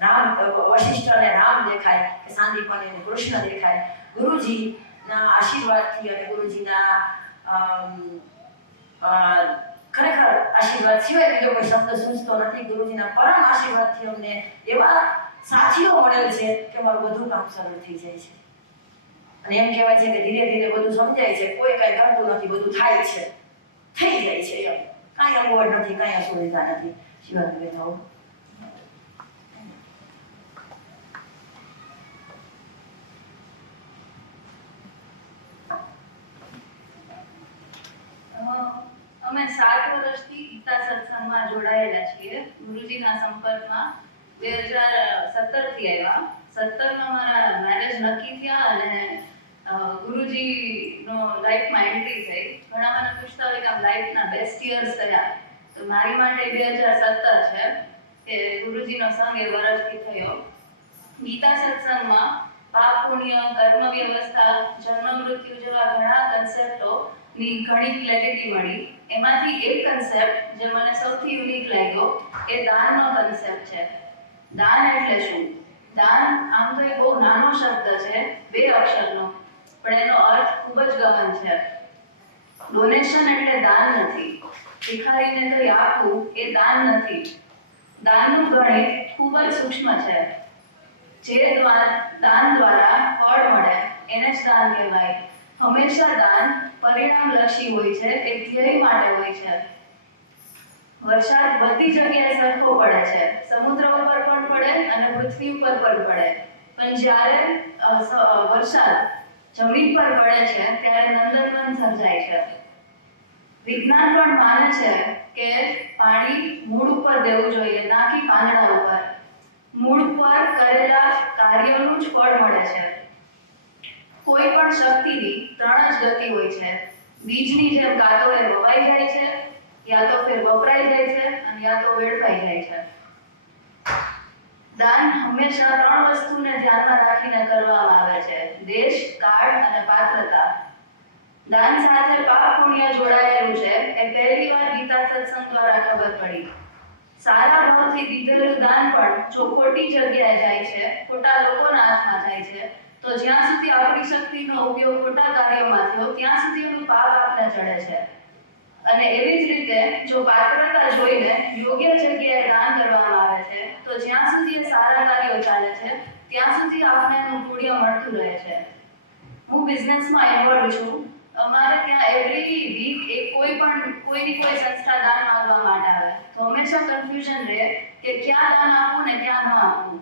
રામ, વશિષ્ઠ અને રામ દેખાય કે સાંદીપની અને કૃષ્ણ દેખાય. ગુરુજીના આશીર્વાદથી અને ગુરુજીના ખરેખર આશીર્વાદ સિવાય બીજો કોઈ શબ્દ સૂચતો નથી. ગુરુજીના પરમ આશીર્વાદથી અમને એવા સાથીઓ મળેલ છે કે મારું બધું કામ સરળ થઈ જાય છે. અને એમ કહેવાય છે કે ધીરે ધીરે બધું સમજાય છે, કોઈ કઈ કરતું નથી, બધું થાય છે, થઈ જાય છે. એમ કાંઈ અગવડ નથી, કાંઈ અસુવિધા નથી. શિવાનંદ આવો. અમે 7 વર્ષથી ગીતા સત્સંગમાં જોડાયેલા છીએ. ગુરુજીના સંપર્કમાં 2017 થી આવ્યા. 17માં મારા મેરેજ નક્કી થયા અને ગુરુજીનો લાઈફમાં એન્ટ્રી થઈ. ઘણા મને પૂછતા હોય કે આમ લાઈફના બેસ્ટ યર્સ કયા, તો મારી માટે 2017 છે કે ગુરુજીનો સંગ એ વર્ષથી થયો. ગીતા સત્સંગમાં પાપ પુણ્ય, કર્મ વ્યવસ્થા, જન્મ મૃત્યુ જેવા ઘણા કન્સેપ્ટોની ઘણી ક્લેરિટી મળી. એમાંથી એક કન્સેપ્ટ જે મને સૌથી યુનિક લાગ્યો એ દાનનો કન્સેપ્ટ છે. દાન એટલે શું? દાન આમ તો એક બહુ નાનો શબ્દ છે, 2 અક્ષરનો, પણ એનો અર્થ ખૂબ જ ગહન છે. ડોનેશન એટલે દાન નથી. ભિખારીને કંઈ આપવું એ દાન નથી. દાનનું ગણિત ખૂબ જ સૂક્ષ્મ છે. જે દાન દ્વારા ફળ મળે એને જ દાન કહેવાય. હંમેશા દાન પરિણામલક્ષી હોય છે, એક ધ્યેય માટે હોય છે. વરસાદ બધી જગ્યાએ સરખો પડે છે, સમુદ્ર ઉપર પણ પડે અને પૃથ્વી ઉપર પણ પડે, પણ જ્યારે વરસાદ જમીન પર પડે છે ત્યારે નંદનવન સર્જાય છે. વિજ્ઞાન પણ માને છે કે પાણી મૂળ ઉપર દેવું જોઈએ, ના કે પાંદડા ઉપર. મૂળ પર કરેલા કાર્યનું જ ફળ મળે છે. કોઈ પણ શક્તિની 3 જ ગતિ હોય છે. બીજની જેમ કાં તો એ વવાઈ જાય છે, યા તો ફિર વપરાઈ જાય છે, અને યા તો વેડફાઈ જાય છે. દાન હંમેશા 3 વસ્તુને ધ્યાનમાં રાખીને કરવામાં આવે છે: દેશ, કાળ અને પાત્રતા. દાન સાથે પાપ પુણ્ય જોડાયેલું છે એ પહેલી વાર ગીતા સત્સંગ દ્વારા ખબર પડી. સારા ભાવથી દીધેલું દાન પણ જો ખોટી જગ્યાએ જાય છે, ખોટા લોકોના હાથમાં જાય છે, તો જ્યાં સુધી આપણી શક્તિનો ઉપયોગ ખોટા કાર્યમાં થયો ત્યાં સુધી એનું પાપ આપને ચડે છે. અને એવી જ રીતે જો પાત્રતા જોઈને યોગ્ય જગ્યાએ દાન કરવામાં આવે છે, તો જ્યાં સુધી એ સારા કાર્યો ચાલે છે ત્યાં સુધી આપને એનું પુણ્ય મળતું રહે છે. હું બિઝનેસમાં ઇન્વોલ્વ છું. અમારે ત્યાં એવરી વીક કોઈની કોઈ સંસ્થા દાન માંગવા માટે આવે, તો હંમેશા કન્ફ્યુઝન રહે કે ક્યાં દાન આપવું ને ક્યાં ન આપવું.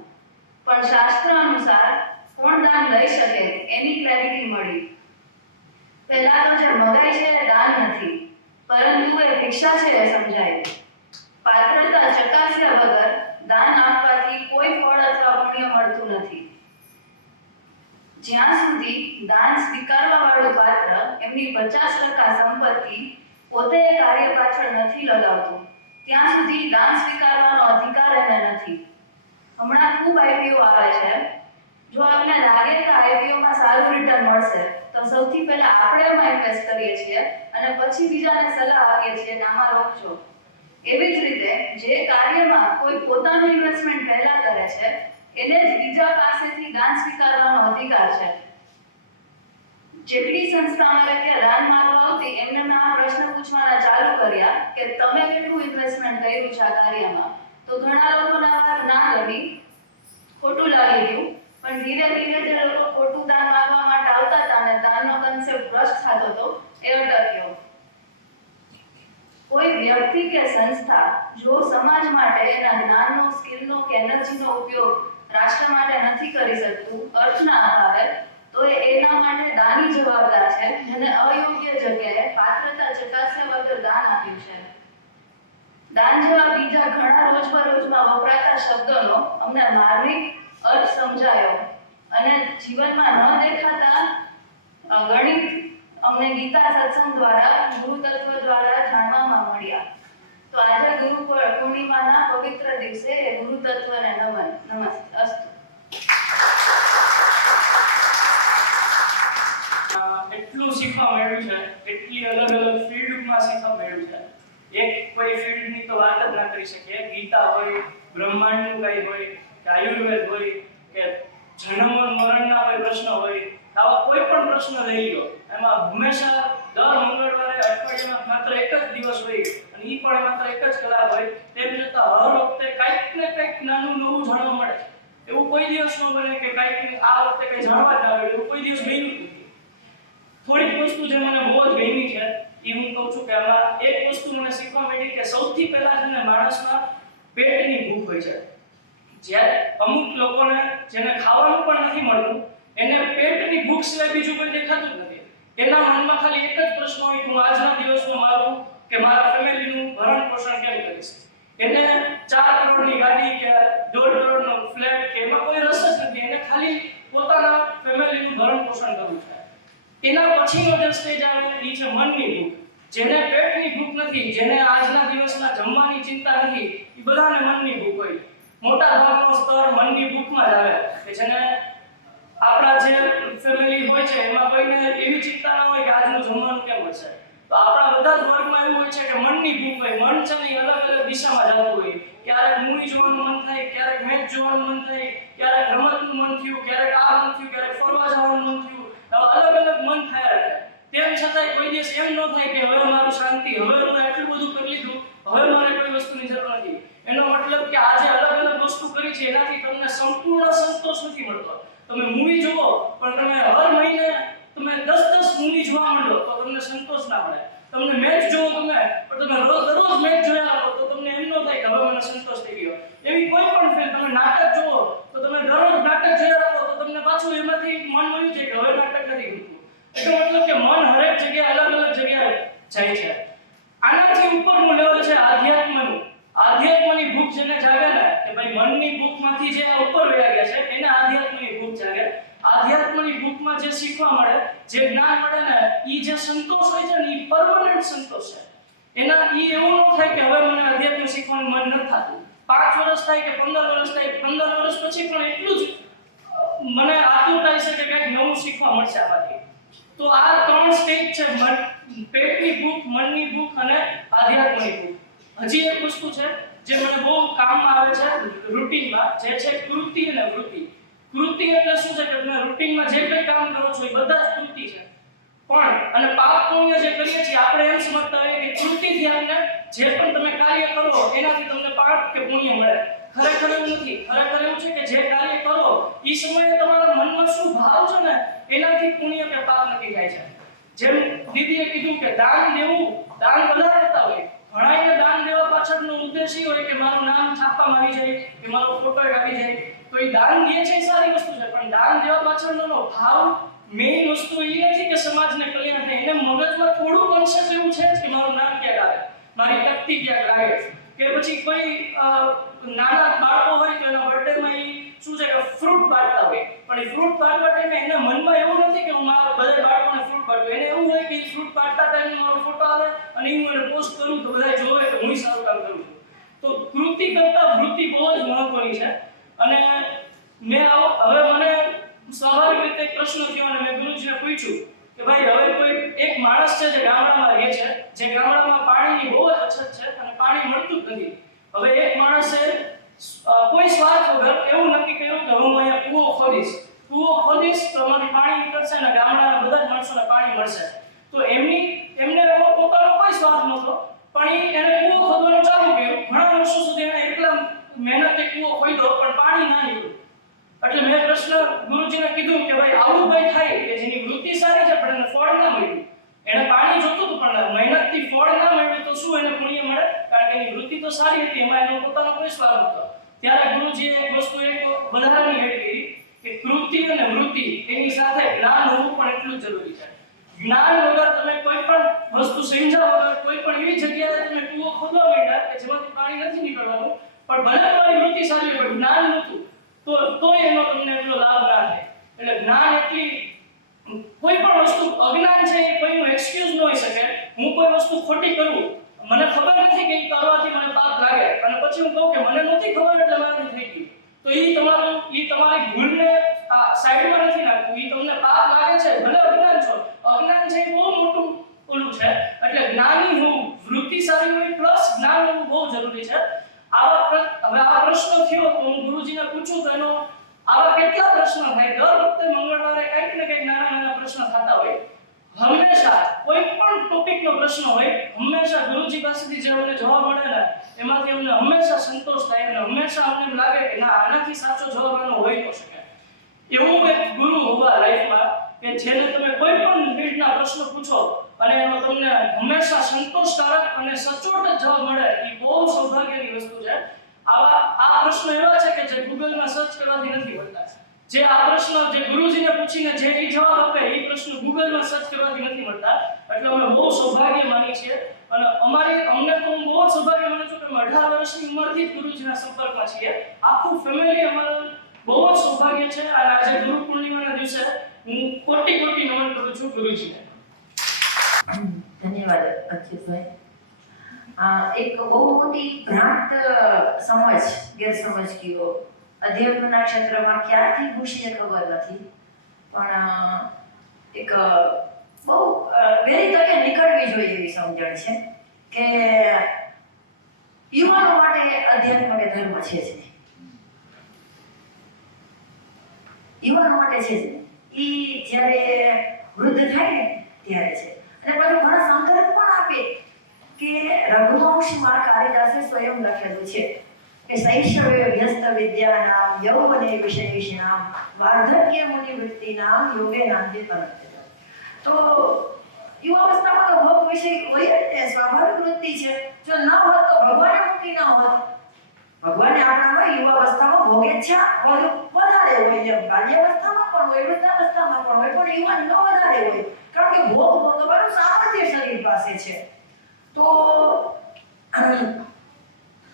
પણ શાસ્ત્ર અનુસાર કોણ દાન લઈ શકે એની ક્લેરિટી મળી. પહેલા તો જે મગાઈ છે એ દાન નથી, પરંતુ એ ભિક્ષા છે એ સમજાય. પાત્રતા ચકાસ્યા વગર દાન આપવાથી કોઈ ફળ અથવા પુણ્ય મળતું નથી. જ્યાં સુધી દાન સ્વીકારવા વાળું પાત્ર એમની 50% સંપત્તિ પોતે એ કાર્ય પાછળ નથી લગાવતું, ત્યાં સુધી દાન સ્વીકારવાનો અધિકાર એને નથી. હમણાં ખૂબ આઈપીઓ આવે છે. જો આપને લાગે કે આઈપીઓમાં સારું રિટર્ન મળશે, તો સૌથી પહેલા આપણે એમાં ઇન્વેસ્ટ કરીએ છીએ અને પછી બીજાને સલાહ આપીએ છીએ કે આમાં રોકજો. એવી જ રીતે જે કાર્યમાં કોઈ પોતાનું ઇન્વેસ્ટમેન્ટ પહેલા કરે છે એને જ બીજા પાસેથી દાન સ્વીકારવાનો અધિકાર છે. જેટલી સંસ્થા અમારે ત્યાં દાન માંગવા આવતી એમને મેં આ પ્રશ્ન પૂછવાના ચાલુ કર્યા કે તમે કેટલું ઇન્વેસ્ટમેન્ટ કર્યું છે આ કાર્યમાં, તો ઘણા લોકોને આ વાત ના ગમી, ખોટું લાગી ગયું. પણ ધીરે ધીરે જે લોકો ખોટું દાન માંગવા માટે આવતા હતા અને દાનનો કન્સેપ્ટ ભ્રષ્ટ થતો હતો એ અટક્યો. કોઈ વ્યક્તિ કે સંસ્થા જો સમાજ માટે એના જ્ઞાનનો, સ્કિલનો કે એનર્જીનો ઉપયોગ રાષ્ટ્ર માટે નથી કરી શકતું, અર્થના અભાવે, તો એના માટે દાની જવાબદાર છે, જેને અયોગ્ય જગ્યાએ પાત્રતા ચકાસ્યા વગર દાન આપ્યું છે. દાન જેવા બીજા ઘણા રોજબરોજમાં વપરાતા શબ્દોનો અમને માર્મિક અર્થ સમજાયો અને જીવનમાં ન દેખાતા ગણિત અમને ગીતા સત્સંગ દ્વારા, ગુરુ તત્વ દ્વારા જાણવામાં મળ્યા. તો આજે ગુરુ પૂર્ણિમાના પવિત્ર દિવસે ગુરુ તત્વને નમન. નમસ્તે. અસ્તુ. એટલું શીખવા મળ્યું છે, એટલી અલગ અલગ ફિલ્ડમાં શીખવા મળ્યું છે. એક કોઈ ફિલ્ડની તો વાત જ ના કરી શકીએ. ગીતા હોય, બ્રહ્માંડનું કંઈ હોય, કે આયુર્વેદ હોય, કે જન્મ મરણના કોઈ પ્રશ્ન હોય, આવા કોઈ પણ પ્રશ્ન લઈ લો, એમાં હંમેશા દર મંગળવારે અઠવાડિયામાં માત્ર એક જ દિવસ હોય અને એ પણ માત્ર એક જ કલાક હોય, તેમ છતાં હર વખતે કંઈક ને કંઈક નાનું નવું જાણવા મળે. એવું કોઈ દિવસ ન બને કે કંઈક આ વખતે કંઈ જાણવા જ ના મળે, એવું કોઈ દિવસ બન્યું નથી. થોડીક વસ્તુ જે મને બહુ જ ગમી છે એ હું કહું છું કે આમાં એક વસ્તુ મને શીખવા મળી કે સૌથી પહેલા છે ને માણસમાં પેટની ભૂખ હોય છે. જ્યારે અમુક લોકોને જેને ખાવાનું પણ નથી મળતું એને પેટની ભૂખ સિવાય બીજું કોઈ દેખાતું જ નથી. એના મનમાં ખાલી એક જ પ્રશ્ન હોય કે હું આજના દિવસમાં મારું કે મારા ફેમિલીનું ભરણ પોષણ કેમ કરીશ. એને 4 કરોડની ગાડી કે 1.5 કરોડનો ફ્લેટ કે એમાં કોઈ રસ જ નથી. એને ખાલી પોતાના ફેમિલીનું ભરણ પોષણ કરવું છે. એના પછીનો જે સ્ટેજ આવે એ છે મનની ભૂખ. જેને પેટની ભૂખ નથી, જેને આજના દિવસમાં જમવાની ચિંતા નથી, એ બધાને મનની ભૂખ હોય. મોટા ભાગનો સ્તર મનની ભૂખમાં જ આવે કે જેને આપણા જે ફેમિલી હોય છે એમાં કોઈને એવી ચિંતા ના હોય કે આજનું જમવાનું કેમ હશે. તો આપણા બધા જ વર્ગમાં એવું હોય છે કે મનની ભૂખ હોય. મન છે ને એ અલગ અલગ દિશામાં જતું હોય. ક્યારેક મૂવી જોવાનું મન થાય, ક્યારેક મેચ જોવાનું મન થાય, ક્યારેક રમતનું મન થયું, ક્યારેક આ મન થયું, ક્યારેક ફરવા જવાનું મન થયું. અલગ અલગ મન થયા રહે. તેમ છતાંય કોઈ દિવસ એમ ન થાય કે હવે મારું શાંતિ, હવે હું એટલું બધું કરી લીધું, હવે મારે કોઈ વસ્તુની જરૂર નથી. એનો મતલબ કે આજે અલગ અલગ વસ્તુ કરી છે એનાથી તમને સંપૂર્ણ સંતોષ નથી મળતો. તમે મૂવી જુઓ પણ તમે હર મહિને તમે 10 મૂવી જોવા માંડો તો તમને સંતોષ ના મળે. તમને મેચ જોવો તમે પણ તમે દરરોજ મેચ જોયા કરો તો તમને એમ ન થાય કે હવે મને સંતોષ થઈ ગયો. એવી કોઈ પણ ફિલ્મ, તમે નાટક જુઓ તો તમે દરરોજ નાટક જોયા રાખો તો તમને પાછું એમાંથી મન મળ્યું છે કે હવે નાટક નથી ગમતું. એટલો મતલબ કે મન હરેક જગ્યાએ અલગ અલગ જગ્યાએ જાય છે. આનાથી ઉપરનું લેવલ છે આધ્યાત્મનું. આધ્યાત્મની ભૂખ જેને જાગે ને કે ભાઈ મનની ભૂખમાંથી જે ઉપર વયા ગયા છે એને આધ્યાત્મની ભૂખ જાગે. આધ્યાત્મની ભૂખમાં જે શીખવા મળે, જે જ્ઞાન મળે ને, એ જે સંતોષ હોય છે ને એ પરમનન્ટ સંતોષ છે. એના એ એવું ન થાય કે હવે મને અધ્યાત્મ શીખવાનું મન નથી થતું. 5 વર્ષ થાય કે 15 વર્ષ થાય, 15 વર્ષ પછી પણ એટલું જ મને આતુરતા છે કે કંઈક નવું શીખવા મળશે આમાંથી. તો આ 3 સ્ટેજ છે, પેટની ભૂખ, મનની ભૂખ અને આધ્યાત્મની ભૂખ. હજી એક વસ્તુ છે જે મને બહુ કામમાં આવે છે રૂટીનમાં, જે છે કૃતિ અને વૃત્તિ. કૃતિ એટલે શું છે કે તમે રૂટીનમાં જે કંઈ કામ કરો છો એ બધા જ કૃતિ છે. પણ અને પાપ પુણ્ય જે કરીએ છીએ આપણે એમ સમજતા હોઈએ કે કૃતિથી આપણે જે પણ તમે કાર્ય કરો એનાથી તમને પાપ કે પુણ્ય મળે. ખરેખર એવું નથી. ખરેખર એવું છે કે જે કાર્ય કરો એ સમયે તમારા મનમાં શું ભાવ છે ને એનાથી પુણ્ય કે પાપ નક્કી થાય છે. જેમ દીદીએ કીધું કે દાન દેવું, દાન બધા દેતા હોય. ઘણાને દાન દેવા પાછળનો ઉદ્દેશ એ હોય કે મારું નામ છાપવામાં આવી જાય, કે મારો ફોટો આવી જાય. તો એ દાન દે છે એ સારી વસ્તુ છે, પણ દાન દેવા પાછળનો ભાવ મેઇન વસ્તુ એ નથી કે સમાજને કલ્યાણ થાય. એને મગજમાં થોડું કોન્સેપ્ટ એવું છે કે મારું નામ ક્યાંક આવે, મારી તકતી ક્યાંક લાગે. કે પછી કોઈ નાના બાળકો હોય તો એના બર્થડેમાં એ શું છે કે ફ્રૂટ બાંટતા હોય, પણ એ ફ્રૂટ બાંટવા ટાઈમે એના મનમાં એવું નથી કે હું મારા બધા બાળકોને ફ્રૂટ બાંટું. એને એવું હોય કે ફ્રૂટ બાંટતા ટાઈમે મારો ફોટો આવે અને હું એને પોસ્ટ કરું તો બધા જોવે કે હું સારું કામ કરું છું. તો કૃતિ કરતા વૃત્તિ બહુ જ મહત્વની છે. અને મેં હવે મને સ્વાભાવિક રીતે એક પ્રશ્ન થયો અને મેં ગુરુજીને પૂછ્યું કે ભાઈ હવે કોઈ એક માણસ છે જે ગામડામાં રહે છે, જે ગામડામાં પાણીની બહુ જ અછત છે અને પાણી મળતું જ નથી. હવે એક માણસે કોઈ સ્વાર્થ વગર એવું નક્કી કર્યું કે હું અહીંયા કૂવો ખોદીશ તો એમાંથી પાણી નીકળશે અને ગામડાના બધા જ માણસોને પાણી મળશે. તો એમને એમાં પોતાનો કોઈ સ્વાર્થ નહોતો, પણ એને કૂવો ખોદવાનું ચાલુ કર્યું. ઘણા વર્ષો સુધી એને એકલા મહેનતે કૂવો ખોદ્યો પણ પાણી ના નીકળ્યું. એટલે મેં પ્રશ્ન ગુરુજીને કીધું કે ભાઈ આવું ભાઈ થાય કે જેની વૃત્તિ સારી છે પણ એને ફળ ના મળ્યું. એને પાણી જોતું હતું પણ મહેનતથી ફળ ના મળ્યું તો શું એને પુણ્ય મળે? કારણ કે એની વૃત્તિ તો સારી હતી, એમાં એનો પોતાનો કોઈ સ્વાર્થ નહોતો. ત્યારે ગુરુજીએ એક વસ્તુ એક વધારાની એડ કરી કે કૃતિ અને વૃત્તિ એની સાથે જ્ઞાન હોવું પણ એટલું જ જરૂરી છે. જ્ઞાન વગર તમે કોઈ પણ વસ્તુ સમજ્યા વગર કોઈ પણ એવી જગ્યાએ તમે કૂવો ખોદવા માંડ્યા કે જેમાંથી પાણી નથી નીકળવાનું, પણ ભલે તમારી વૃત્તિ સારી હોય પણ જ્ઞાન નહોતું તો એનો તમને એટલો લાભ ના થાય. એટલે જ્ઞાન એટલી કોઈ પણ વસ્તુ અજ્ઞાન છે એ કોઈનું એક્સક્યુઝ ન હોઈ શકે. હું કોઈ વસ્તુ ખોટી કરું, મને ખબર નથી કે એ કરવાથી મને પાપ લાગે અને પછી હું કહું કે મને નથી ખબર એટલે મારાથી થઈ ગયું, તો એ તમારી ભૂલને સાઈડમાં નથી નાખવું. એ તમને પાપ લાગે છે ભલે અજ્ઞાન છો. અજ્ઞાન છે એ બહુ મોટું ઓલું છે. એટલે જ્ઞાની હોવું, વૃત્તિ સારી હોય પ્લસ જ્ઞાન હોવું બહુ જરૂરી છે. હવે આ પ્રશ્ન થયો તો હું ગુરુજીને પૂછું તો એનો આવા કેટલા પ્રશ્ન થાય? દર વખતે મંગળવારે કંઈક ને કંઈક નાના પ્રશ્ન થતા હોય. હંમેશા કોઈ પણ ટોપિકનો પ્રશ્ન હોય, હંમેશા ગુરુજી પાસેથી જે અમને જવાબ મળે ને એમાંથી અમને હંમેશા સંતોષ થાય અને હંમેશા અમને એમ લાગે કે ના આનાથી સાચો જવાબ આનો હોઈ ન શકે. એવું એક ગુરુ હોવા લાઈફમાં કે જેને તમે કોઈ પણ ફિલ્ડના પ્રશ્ન પૂછો અને એનો તમને હંમેશા સંતોષકારક અને સચોટ જવાબ મળે, એ બહુ સૌભાગ્યની વસ્તુ છે. આ પ્રશ્નો એવા છે કે જે ગૂગલમાં સર્ચ કરવાથી નથી મળતા. જે આ પ્રશ્ન જે ગુરુજીને પૂછીને જે જવાબ આપે એ પ્રશ્ન ગૂગલમાં સર્ચ કરવાથી નથી મળતા. એટલે અમે બહુ સૌભાગ્ય માની છીએ અને અમને તો હું બહુ સૌભાગ્ય માનું છું કે અમે 18 વર્ષની ઉંમરથી જ ગુરુજીના સંપર્કમાં છીએ. આખું ફેમિલી અમારું બહુ જ સૌભાગ્ય છે અને આજે ગુરુ પૂર્ણિમાના દિવસે હું કોટી કોટી નમન કરું છું ગુરુજીને. ધન્યવાદ અચ્યુતભાઈ. એક બહુ મોટી ભ્રાંત સમજ ગેરસમજ કયો અધ્યાત્મના ક્ષેત્રમાં ક્યારથી ઘૂસી એ ખબર નથી, પણ એક બહુ વહેલી તકે નીકળવી જોઈએ એવી સમજણ છે કે યુવાનો માટે અધ્યાત્મ કે ધર્મ છે જ નહીં. યુવાનો માટે છે જ નહીં. એ જ્યારે વૃદ્ધ થાય ને ત્યારે છે. અને પછી ઘણા સંકલ્પ પણ આપે કે રઘુવંશમાં કાલિદાસે સ્વયં લખેલું છે કે શૈશવે વ્યસ્ત વિદ્યાનામ યૌવને વિષયેષામ વાર્ધક્ય મુનિવૃત્તિનામ યોગે નાંદે તરત. તો યુવાવસ્થામાં તો ભોગ વિષય હોય જ ને, સ્વાભાવિક વૃત્તિ છે. જો ન હોત તો ભગવાને મૂકી ન હોત. ભગવાને આપણામાં યુવાવસ્થામાં ભોગેચ્છા વધારે હોય, જેમ બાલ્યાવસ્થામાં પણ હોય, વૃદ્ધાવસ્થામાં પણ હોય, પણ યુવાનમાં વધારે હોય, કારણ કે ભોગ ભોગવવાનું સામર્થ્ય શરીર પાસે છે. તો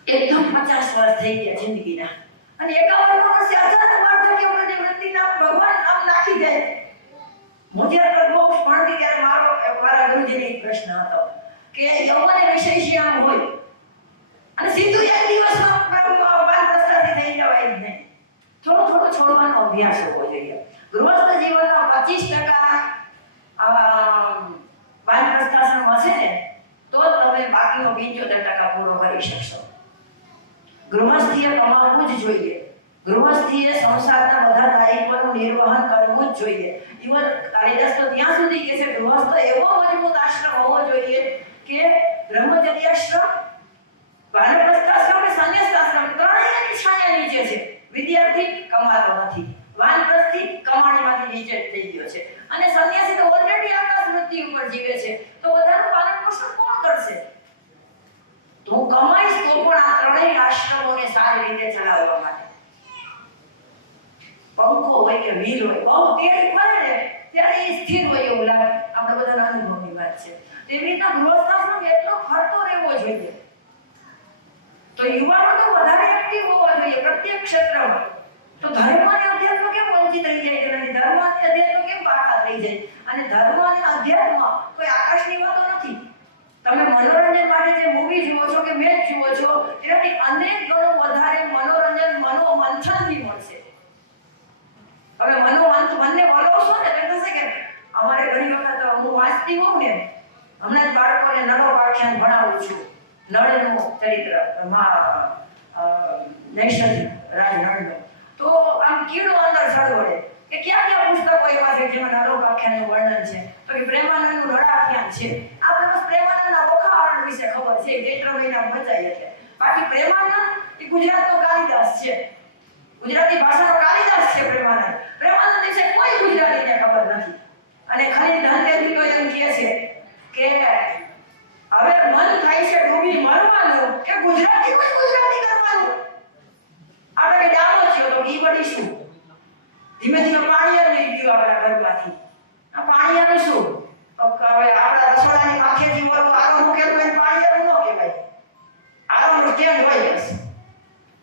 એકદમ 50 વર્ષ થઈ ગયા જિંદગીના અને 51 વર્ષે અચાનક વાર્ધક્ય વૃત્તિના ભગવાન આમ નાખી જાય. મુજે પ્રભુ ભણતી ત્યારે મારા ગુરુજીને એક પ્રશ્ન હતો કે યૌવને વિશેષિયામ હોય અને સીધું એક દિવસમાં વાનપ્રસ્થાથી થઈ જવાય જ નહીં. થોડો થોડો છોડવાનો અભ્યાસ હોવો જોઈએ. ગૃહસ્થ જીવનના 25% વાનપ્રસ્થાશ્રમ હશે ને તો જ તમે બાકીનો 75% પૂરો કરી શકશો. ગૃહસ્થીએ કમાવવું જ જોઈએ. ગૃહસ્થીએ સંસારના બધા દાયિત્વનું નિર્વહન કરવું જ જોઈએ. ઇવન કાલિદાસ તો ત્યાં સુધી કહે છે ગૃહસ્થ એવો મજબૂત આશ્રમ હોવો જોઈએ કે બ્રહ્મચર્યાશ્રમ, વાનપ્રસ્થાશ્રમ અને સંન્યાસાશ્રમ ત્રણેયની છાયા નીચે છે. વિદ્યાર્થી કમાતો નથી, વાનપ્રસ્થી કમાણીમાંથી નીચે થઈ ગયો છે અને સંન્યાસી તો ઓલરેડી આકાશ વૃત્તિ ઉપર જીવે છે. તો બધાનું પાલન પોષણ કોણ કરશે? તો હું કમાઈશ તો પણ આ ત્રણેય આશ્રમોને સારી રીતે ચલાવવા માટે પંખો હોય કે વીર હોય, બહુ તેજ ફરે ને ત્યારે એ સ્થિર હોય એવું લાગે. આપણે બધાના અનુભવની વાત છે. તેવી રીતના ગૃહસ્થાશ્રમ એટલો ફરતો રહેવો જોઈએ. તો યુવાનો તો વધારે એક્ટિવ હોવા જોઈએ પ્રત્યેક ક્ષેત્રમાં. તો ધર્મ અને અધ્યાત્મ કેમ વંચિત રહી જાય કે નથી? ધર્મ અને અધ્યાત્મ કેમ બાકાત રહી જાય? અને ધર્મ અને અધ્યાત્મ કોઈ આકાશની વાતો નથી. તમે મનોરંજન માટે જે મૂવી જુઓ છો કે મેચ જુઓ છો એનાથી અનેક ગણું વધારે મનોરંજન મનોમંથનથી મળશે. હવે મનને વલોવશો ને તો થશે કે અમારે ઘણી વખત હું વાંચતી હોઉં ને, હમણાં જ બાળકોને નળોપાખ્યાન ભણાવું છું. નળનું ચરિત્ર નૈષધ રાજ નળનું. તો આમ કીડો અંદર સળવળે કે ક્યાં પુસ્તકો એવા છે જેમાં નળોપાખ્યાનનું વર્ણન છે? તો કે પ્રેમાનંદનું નળાખ્યાન છે. આપણે બસ પ્રેમાનંદના વખાણ વિશે ખબર છે, ચૈત્ર મહિના બચાય છે. બાકી પ્રેમાનંદ એ ગુજરાતનો કાલિદાસ છે, ગુજરાતી ભાષાનો કાલિદાસ છે. પ્રેમાનંદ વિશે કોઈ ગુજરાતીને ખબર નથી. અને ખરી ધનતેજી તો એમ કહે છે કે હવે મન થાય છે ડૂબી મરવાનું કે ગુજરાતી કરવાનું. આપણે કે ડામો થયો તો ઈ વળીશું. ધીમે ધીમે પાણીયા લઈ ગયું આપણા ઘરમાંથી. આ પાણીયાનું શું? તો હવે આપણા રસોડાની આંખેથી વળું આરો મૂકેલું હોય પાણીયાનું ન કહેવાય. આરોનું સ્ટેન્ડ હોય બસ.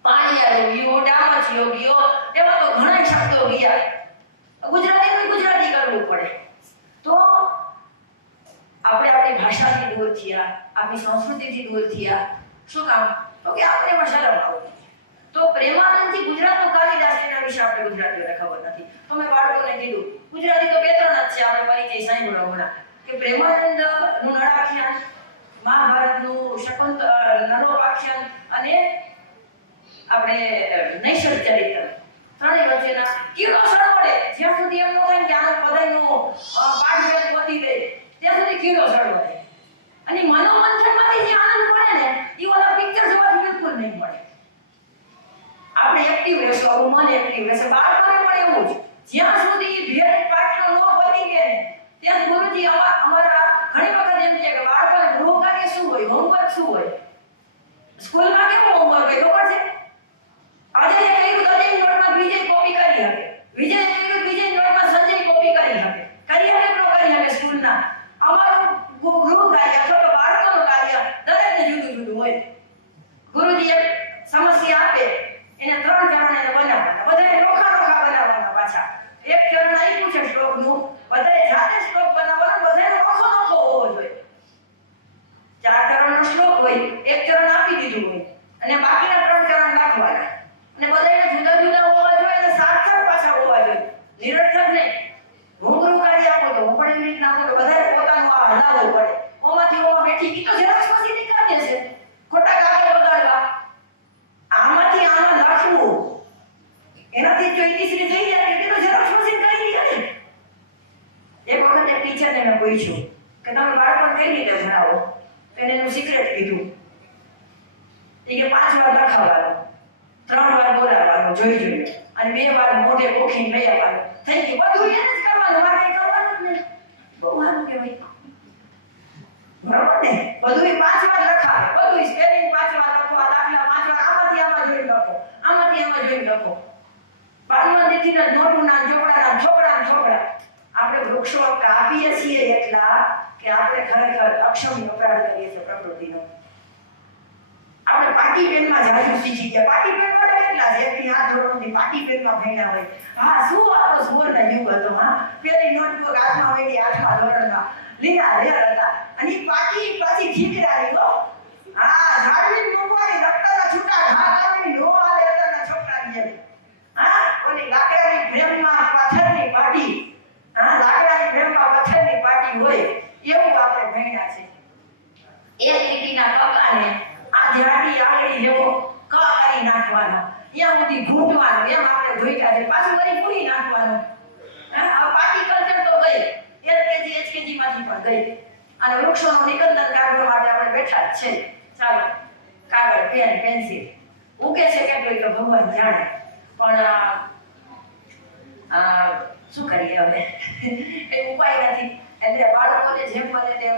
પાણીયા ગયો, ડામચિયો ગયો, એવા તો ઘણા શબ્દો ગયા. ગુજરાતી કરવું પડે. તો આપણે આપણી ભાષાથી દૂર થયા, આપણી સંસ્કૃતિથી દૂર થયા. શું કામ? તો કે આપણે એમાં શરમ આવતી. તો પ્રેમાનંદજી ગુજરાતનો કાલિદાસ એના વિશે આપણે ગુજરાતીઓને ખબર નથી. તો મેં બાળકોને કીધું ગુજરાતી તો 2-3 જ છે આપણે પરિચય સાંભળ્યો હમણાં કે પ્રેમાનંદનું નળાખ્યાન, મહાભારતનું નળોપાખ્યાન અને આપણે નૈષધ ચરિત્ર ત્રણેય વચ્ચેના કીડો સળવળે. જ્યાં સુધી એમ ન થાય કે આનો બધાયનો પાઠ પતી દે ત્યાં સુધી કીડો સળવળે. અને મનોમંથનમાંથી જે આનંદ મળે ને એ ઓલા પિક્ચર જોવાથી બિલકુલ નહીં મળે. આપણે એક્ટિવ રહેશું, આપણું મન એક્ટિવ રહેશે. બાળકોને પણ એવું જ. જ્યાં સુધી ભેદ પાઠનો ન પતી ગયે ને ત્યાં ગુરુજી અમારા ઘણી વખત એમ કહે કે બાળકોને ગૃહ કાર્ય શું હોય, હોમવર્ક શું હોય? સ્કૂલમાં કેવું હોમવર્ક હોય ખબર છે? આજે એ કહ્યું તો અજય નોટમાં વિજય કોપી કરી શકે, વિજય કહ્યું વિજય નોટમાં સંજય કોપી કરી શકે. કરી શકે ન કરી શકે સ્કૂલના. અમારું ગૃહ કાર્ય અથવા તો બાળકોનું કાર્ય દરેકને જુદું જુદું હોય. ગુરુજી એક સમસ્યા આપે એને 3 ચરણે બનાવવાના, બધાને નોખા એક ચરણ આપી દીધું હોય અને બાકીના 3 ચરણ નાખવાના અને બધાને જુદા જુદા હોવા જોઈએ અને સાર્થક પાછા હોવા જોઈએ, નિરર્થક નહીં. રૂબરૂ કાર્ય આપો તો હું પણ એવી રીતના આપો તો બધાએ પોતાનું આ હલાવવું પડે. ઓમાંથી ઓમાં બેઠી ઈ તો ઝેરોક્ષ મશીન ની કાર્ય છે, ખોટા કાગળ બગાડવા. આમાંથી આમાં લખવું એનાથી જો ઈશ્રી થઈ જાય એટલે તો ઝેરોક્ષ મશીન કરી દીધા ને. એક વખત એક ટીચરને મેં પૂછ્યું કે તમે બાળકોને કઈ રીતે ભણાવો, તો એને એનું સિક્રેટ કીધું. એ કે 5 વાર લખાવવાનું, 3 વાર બોલાવવાનું જોઈ જોઈને અને 2 વાર મોઢે કોખીને લઈ આવવાનું. થઈ ગયું, બધું એને જ કરવાનું, મારે કઈ કરવાનું જ નહીં. બહુ સારું કહેવાય, બરાબર ને? બધું 5 વાર લખાવે, બધું સ્પેલિંગ 5 વાર લખવા, દાખલા 5 વાર આમાંથી આમાં જોઈને લખો, આમાંથી આમાં જોઈને લખો. બાળમંદિરથી નોટુના ચોપડાના છોકરા આપણે વૃક્ષો કાપીએ છીએ એટલા કે આપણે ખરેખર અક્ષમનો અપરાધ કરીએ છીએ પ્રકૃતિનો. આપણે પાટી પેનમાં જાજુ શીખી ગયા. પાટી પેન વાળા કેટલા છે? એકથી હાથ ધોરણથી પાટી પેનમાં ભણ્યા હોય. હા, શું આપણો સુવર્ણ યુગ હતો. હા, પેલી નોટબુક હાથમાં વેડી 8મા ધોરણમાં લીલા લેર હતા અને ઈ પાટી પાછી ઠીકરાની હો. હા, ઝાડવી મૂકવાની રક્તના છૂટા ઘા કાઢીને નો આલે હતા છોકરાની જેમ. હા, ઓલી લાકડાની ફ્રેમમાં પથ્થરની પાટી, હા, લાકડાની ફ્રેમમાં પથ્થરની પાટી હોય એવું આપણે ભણ્યા છે. એક લીટીના કકાને આ ઝાડી આંગળી જેવો ક કરી નાખવાનો, ત્યાં સુધી ઘૂંટવાનું, એમ આપણે જોઈતા છે. પાછું વળી પૂરી નાખવાનું. આ પાટી કલ્ચર તો ગઈ, એલકેજી એચકેજી માંથી પણ ગઈ અને વૃક્ષોનું નિકંદન કાઢવા માટે આપણે બેઠા જ છે. ચાલો, કાગળ, પેન, પેન્સિલ ઉકે છે કેટલું તો ભગવાન જાણે, પણ શું કરીએ હવે, એ ઉપાય નથી. એટલે બાળકોને જેમ બને તેમ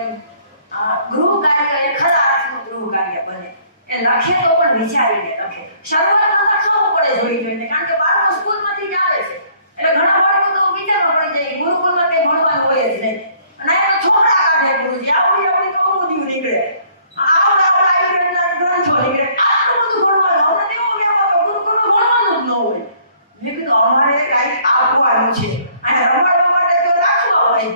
ગૃહ કાર્ય એ ખરા અર્થનું ગૃહ કાર્ય બને. એ લખે તો પણ વિચારીને લખે. શરૂઆતમાં લખવું પડે જોઈ જોઈને, કારણ કે બાળકો સ્કૂલમાંથી જ આવે છે એટલે ઘણા બાળકો તો વિચારવા પડી જાય ગુરુકુળમાં કંઈ ભણવાનું હોય જ નહીં અને આ તો છોકરા કાઢે ગુરુજી, આવડી કૌમુદીઓ નીકળે, આવડા આયુર્વેદના ગ્રંથો નીકળે, આટલું બધું ભણવાનું. અમને તેવો કેમ હતો ગુરુકુળમાં ભણવાનું જ ન હોય. મેં કીધું અમારે કાંઈક આપવાનું છે અને રમવા માટે જો રાખવા હોય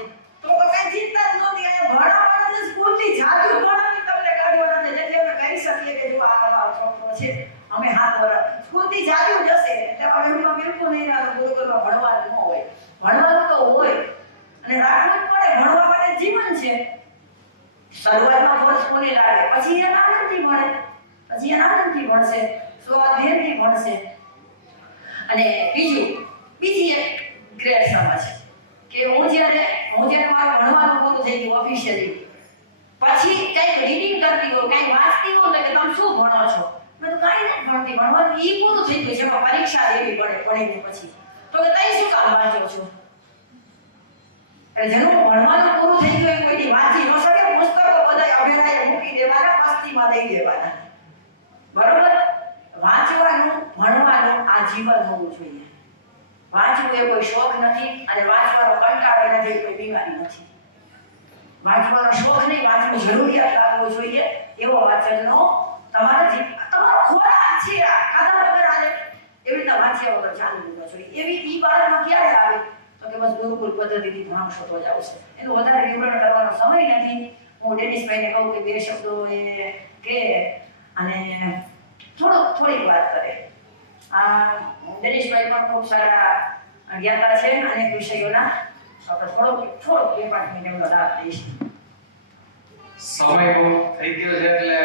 તો કઈ ચિંતા જ નહોતી. અને ભણાવવાના છે સ્કૂલથી જાજુ ભણાવી તમને કાઢવાના છે, જેથી અમે કહી શકીએ કે જો આ છોકરો છે અમે હાથ વરસ સ્કૂલથી જાજુ જશે એટલે એમાં બિલકુલ નહીં રહેવાનું. ગુરુકુળમાં ભણવાનું ન હોય, ભણવાનું તો હોય અને રાખવું જ પડે. ભણવા માટે જીવન છે. શરૂઆતમાં ફોર્સફુલી લાગે, પછી એ આનંદથી ભણે, પછી એ આનંદથી ભણશે, સ્વાધ્યાયથી ભણશે. અને બીજી એક ગ્રેટ સમજ કે હું જ્યારે મારું ભણવાનું પૂરું થઈ ગયું ઓફિશિયલી, પછી કંઈક રીડિંગ કરતી હોય, કંઈક વાંચતી હોય કે તમે શું ભણો છો, મેં તો કાંઈ નથી ભણતી, ભણવાનું ઈ પૂરું થઈ ગયું છે, એમાં પરીક્ષા લેવી પડે ભણીને પછી. તો કે તઈ શું કામ વાંચો છો? એટલે જેનું ભણવાનું પૂરું થઈ ગયું એ કોઈથી વાંચી ન શકે. પુસ્તકો બધા અભેરાએ મૂકી દેવાના, પસ્તીમાં દઈ દેવાના. બરોબર? વાંચવાનું ભણવાનું આ જીવન હોવું જોઈએ. વાંચવું એ કોઈ શોખ નથી અને વાંચવાનો કંટાળો નથી, કોઈ બીમારી નથી. વાંચવાનો શોખ નહીં, વાંચવું જરૂરિયાત લાગવું જોઈએ એવો વાંચનનો તમારો ખોરાક છે. આ ખાધા વગર હાલે એવી રીતે વાંચ્યા વગર ચાલુ હોવા જોઈએ. એવી ઈ બાળકમાં ક્યારે આવે તો કે બસ ગુરુકુળ પદ્ધતિથી ભણાવશો તો જ આવશે. એનું વધારે વિવરણ કરવાનો સમય નથી. હું ડેનિસભાઈને કહું કે 2 શબ્દો એ કે અને થોડીક વાત કરે. ડેનિસભાઈ પણ ખૂબ સારા જ્ઞાતા છે અનેક વિષયોના. આપણે થોડોક 2-5 મિનિટ એમનો લાભ દઈશું. સમય બહુ થઈ ગયો છે એટલે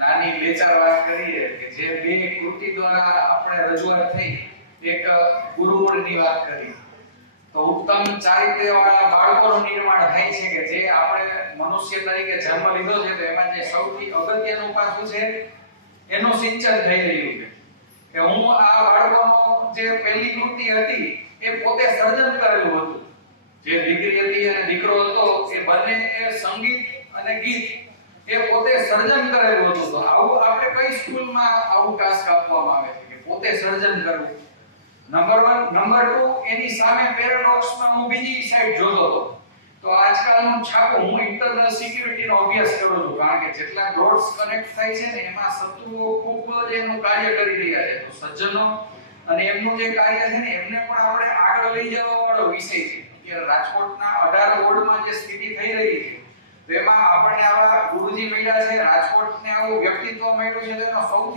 નાની 2-4 વાત કરીએ કે જે 2 કૃતિ દ્વારા આપણે રજૂઆત થઈ. એક ગુરુકુળની વાત કરી તો ઉત્તમ ચારિત્ર્યવાળા બાળકોનું નિર્માણ થાય છે કે જે આપણે મનુષ્ય તરીકે જન્મ લીધો છે તો એમાં જે સૌથી અગત્યનું પાસું છે એનું સિંચન થઈ રહ્યું છે કે હું આ બાળકોનો જે પહેલી કૃતિ હતી એ પોતે સર્જન કરેલું હતું. જે દીકરી હતી અને દીકરો હતો એ બંને એ સંગીત અને ગીત એ પોતે સર્જન કરેલું હતું. તો આવું આપણે કઈ સ્કૂલમાં આવું ટાસ્ક આપવામાં આવે છે કે પોતે સર્જન કરવું? નંબર 1. નંબર 2, એની સામે પેરાડોક્સમાં હું બીજી સાઈડ જોતો હતો. તો આજકાલનું છાપું હું ઇન્ટરનલ સિક્યુરિટીનો અભ્યાસ કરું છું, કારણ કે જેટલા ડોટ્સ કનેક્ટ થાય છે ને એમાં શત્રુઓ ખૂબ જ એનું કાર્ય કરી રહ્યા છે. તો સજ્જનો અને એમનું જે કાર્ય છે ને એમને પણ આપણે આગળ લઈ જવા વાળો વિષય છે. અત્યારે રાજકોટના 18 વોર્ડમાં જે સ્થિતિ થઈ રહી છે તો એમાં આપણને આવા ગુરુજી મળ્યા છે, રાજકોટને આવું વ્યક્તિત્વ મળ્યું છે, તો એનો સૌથી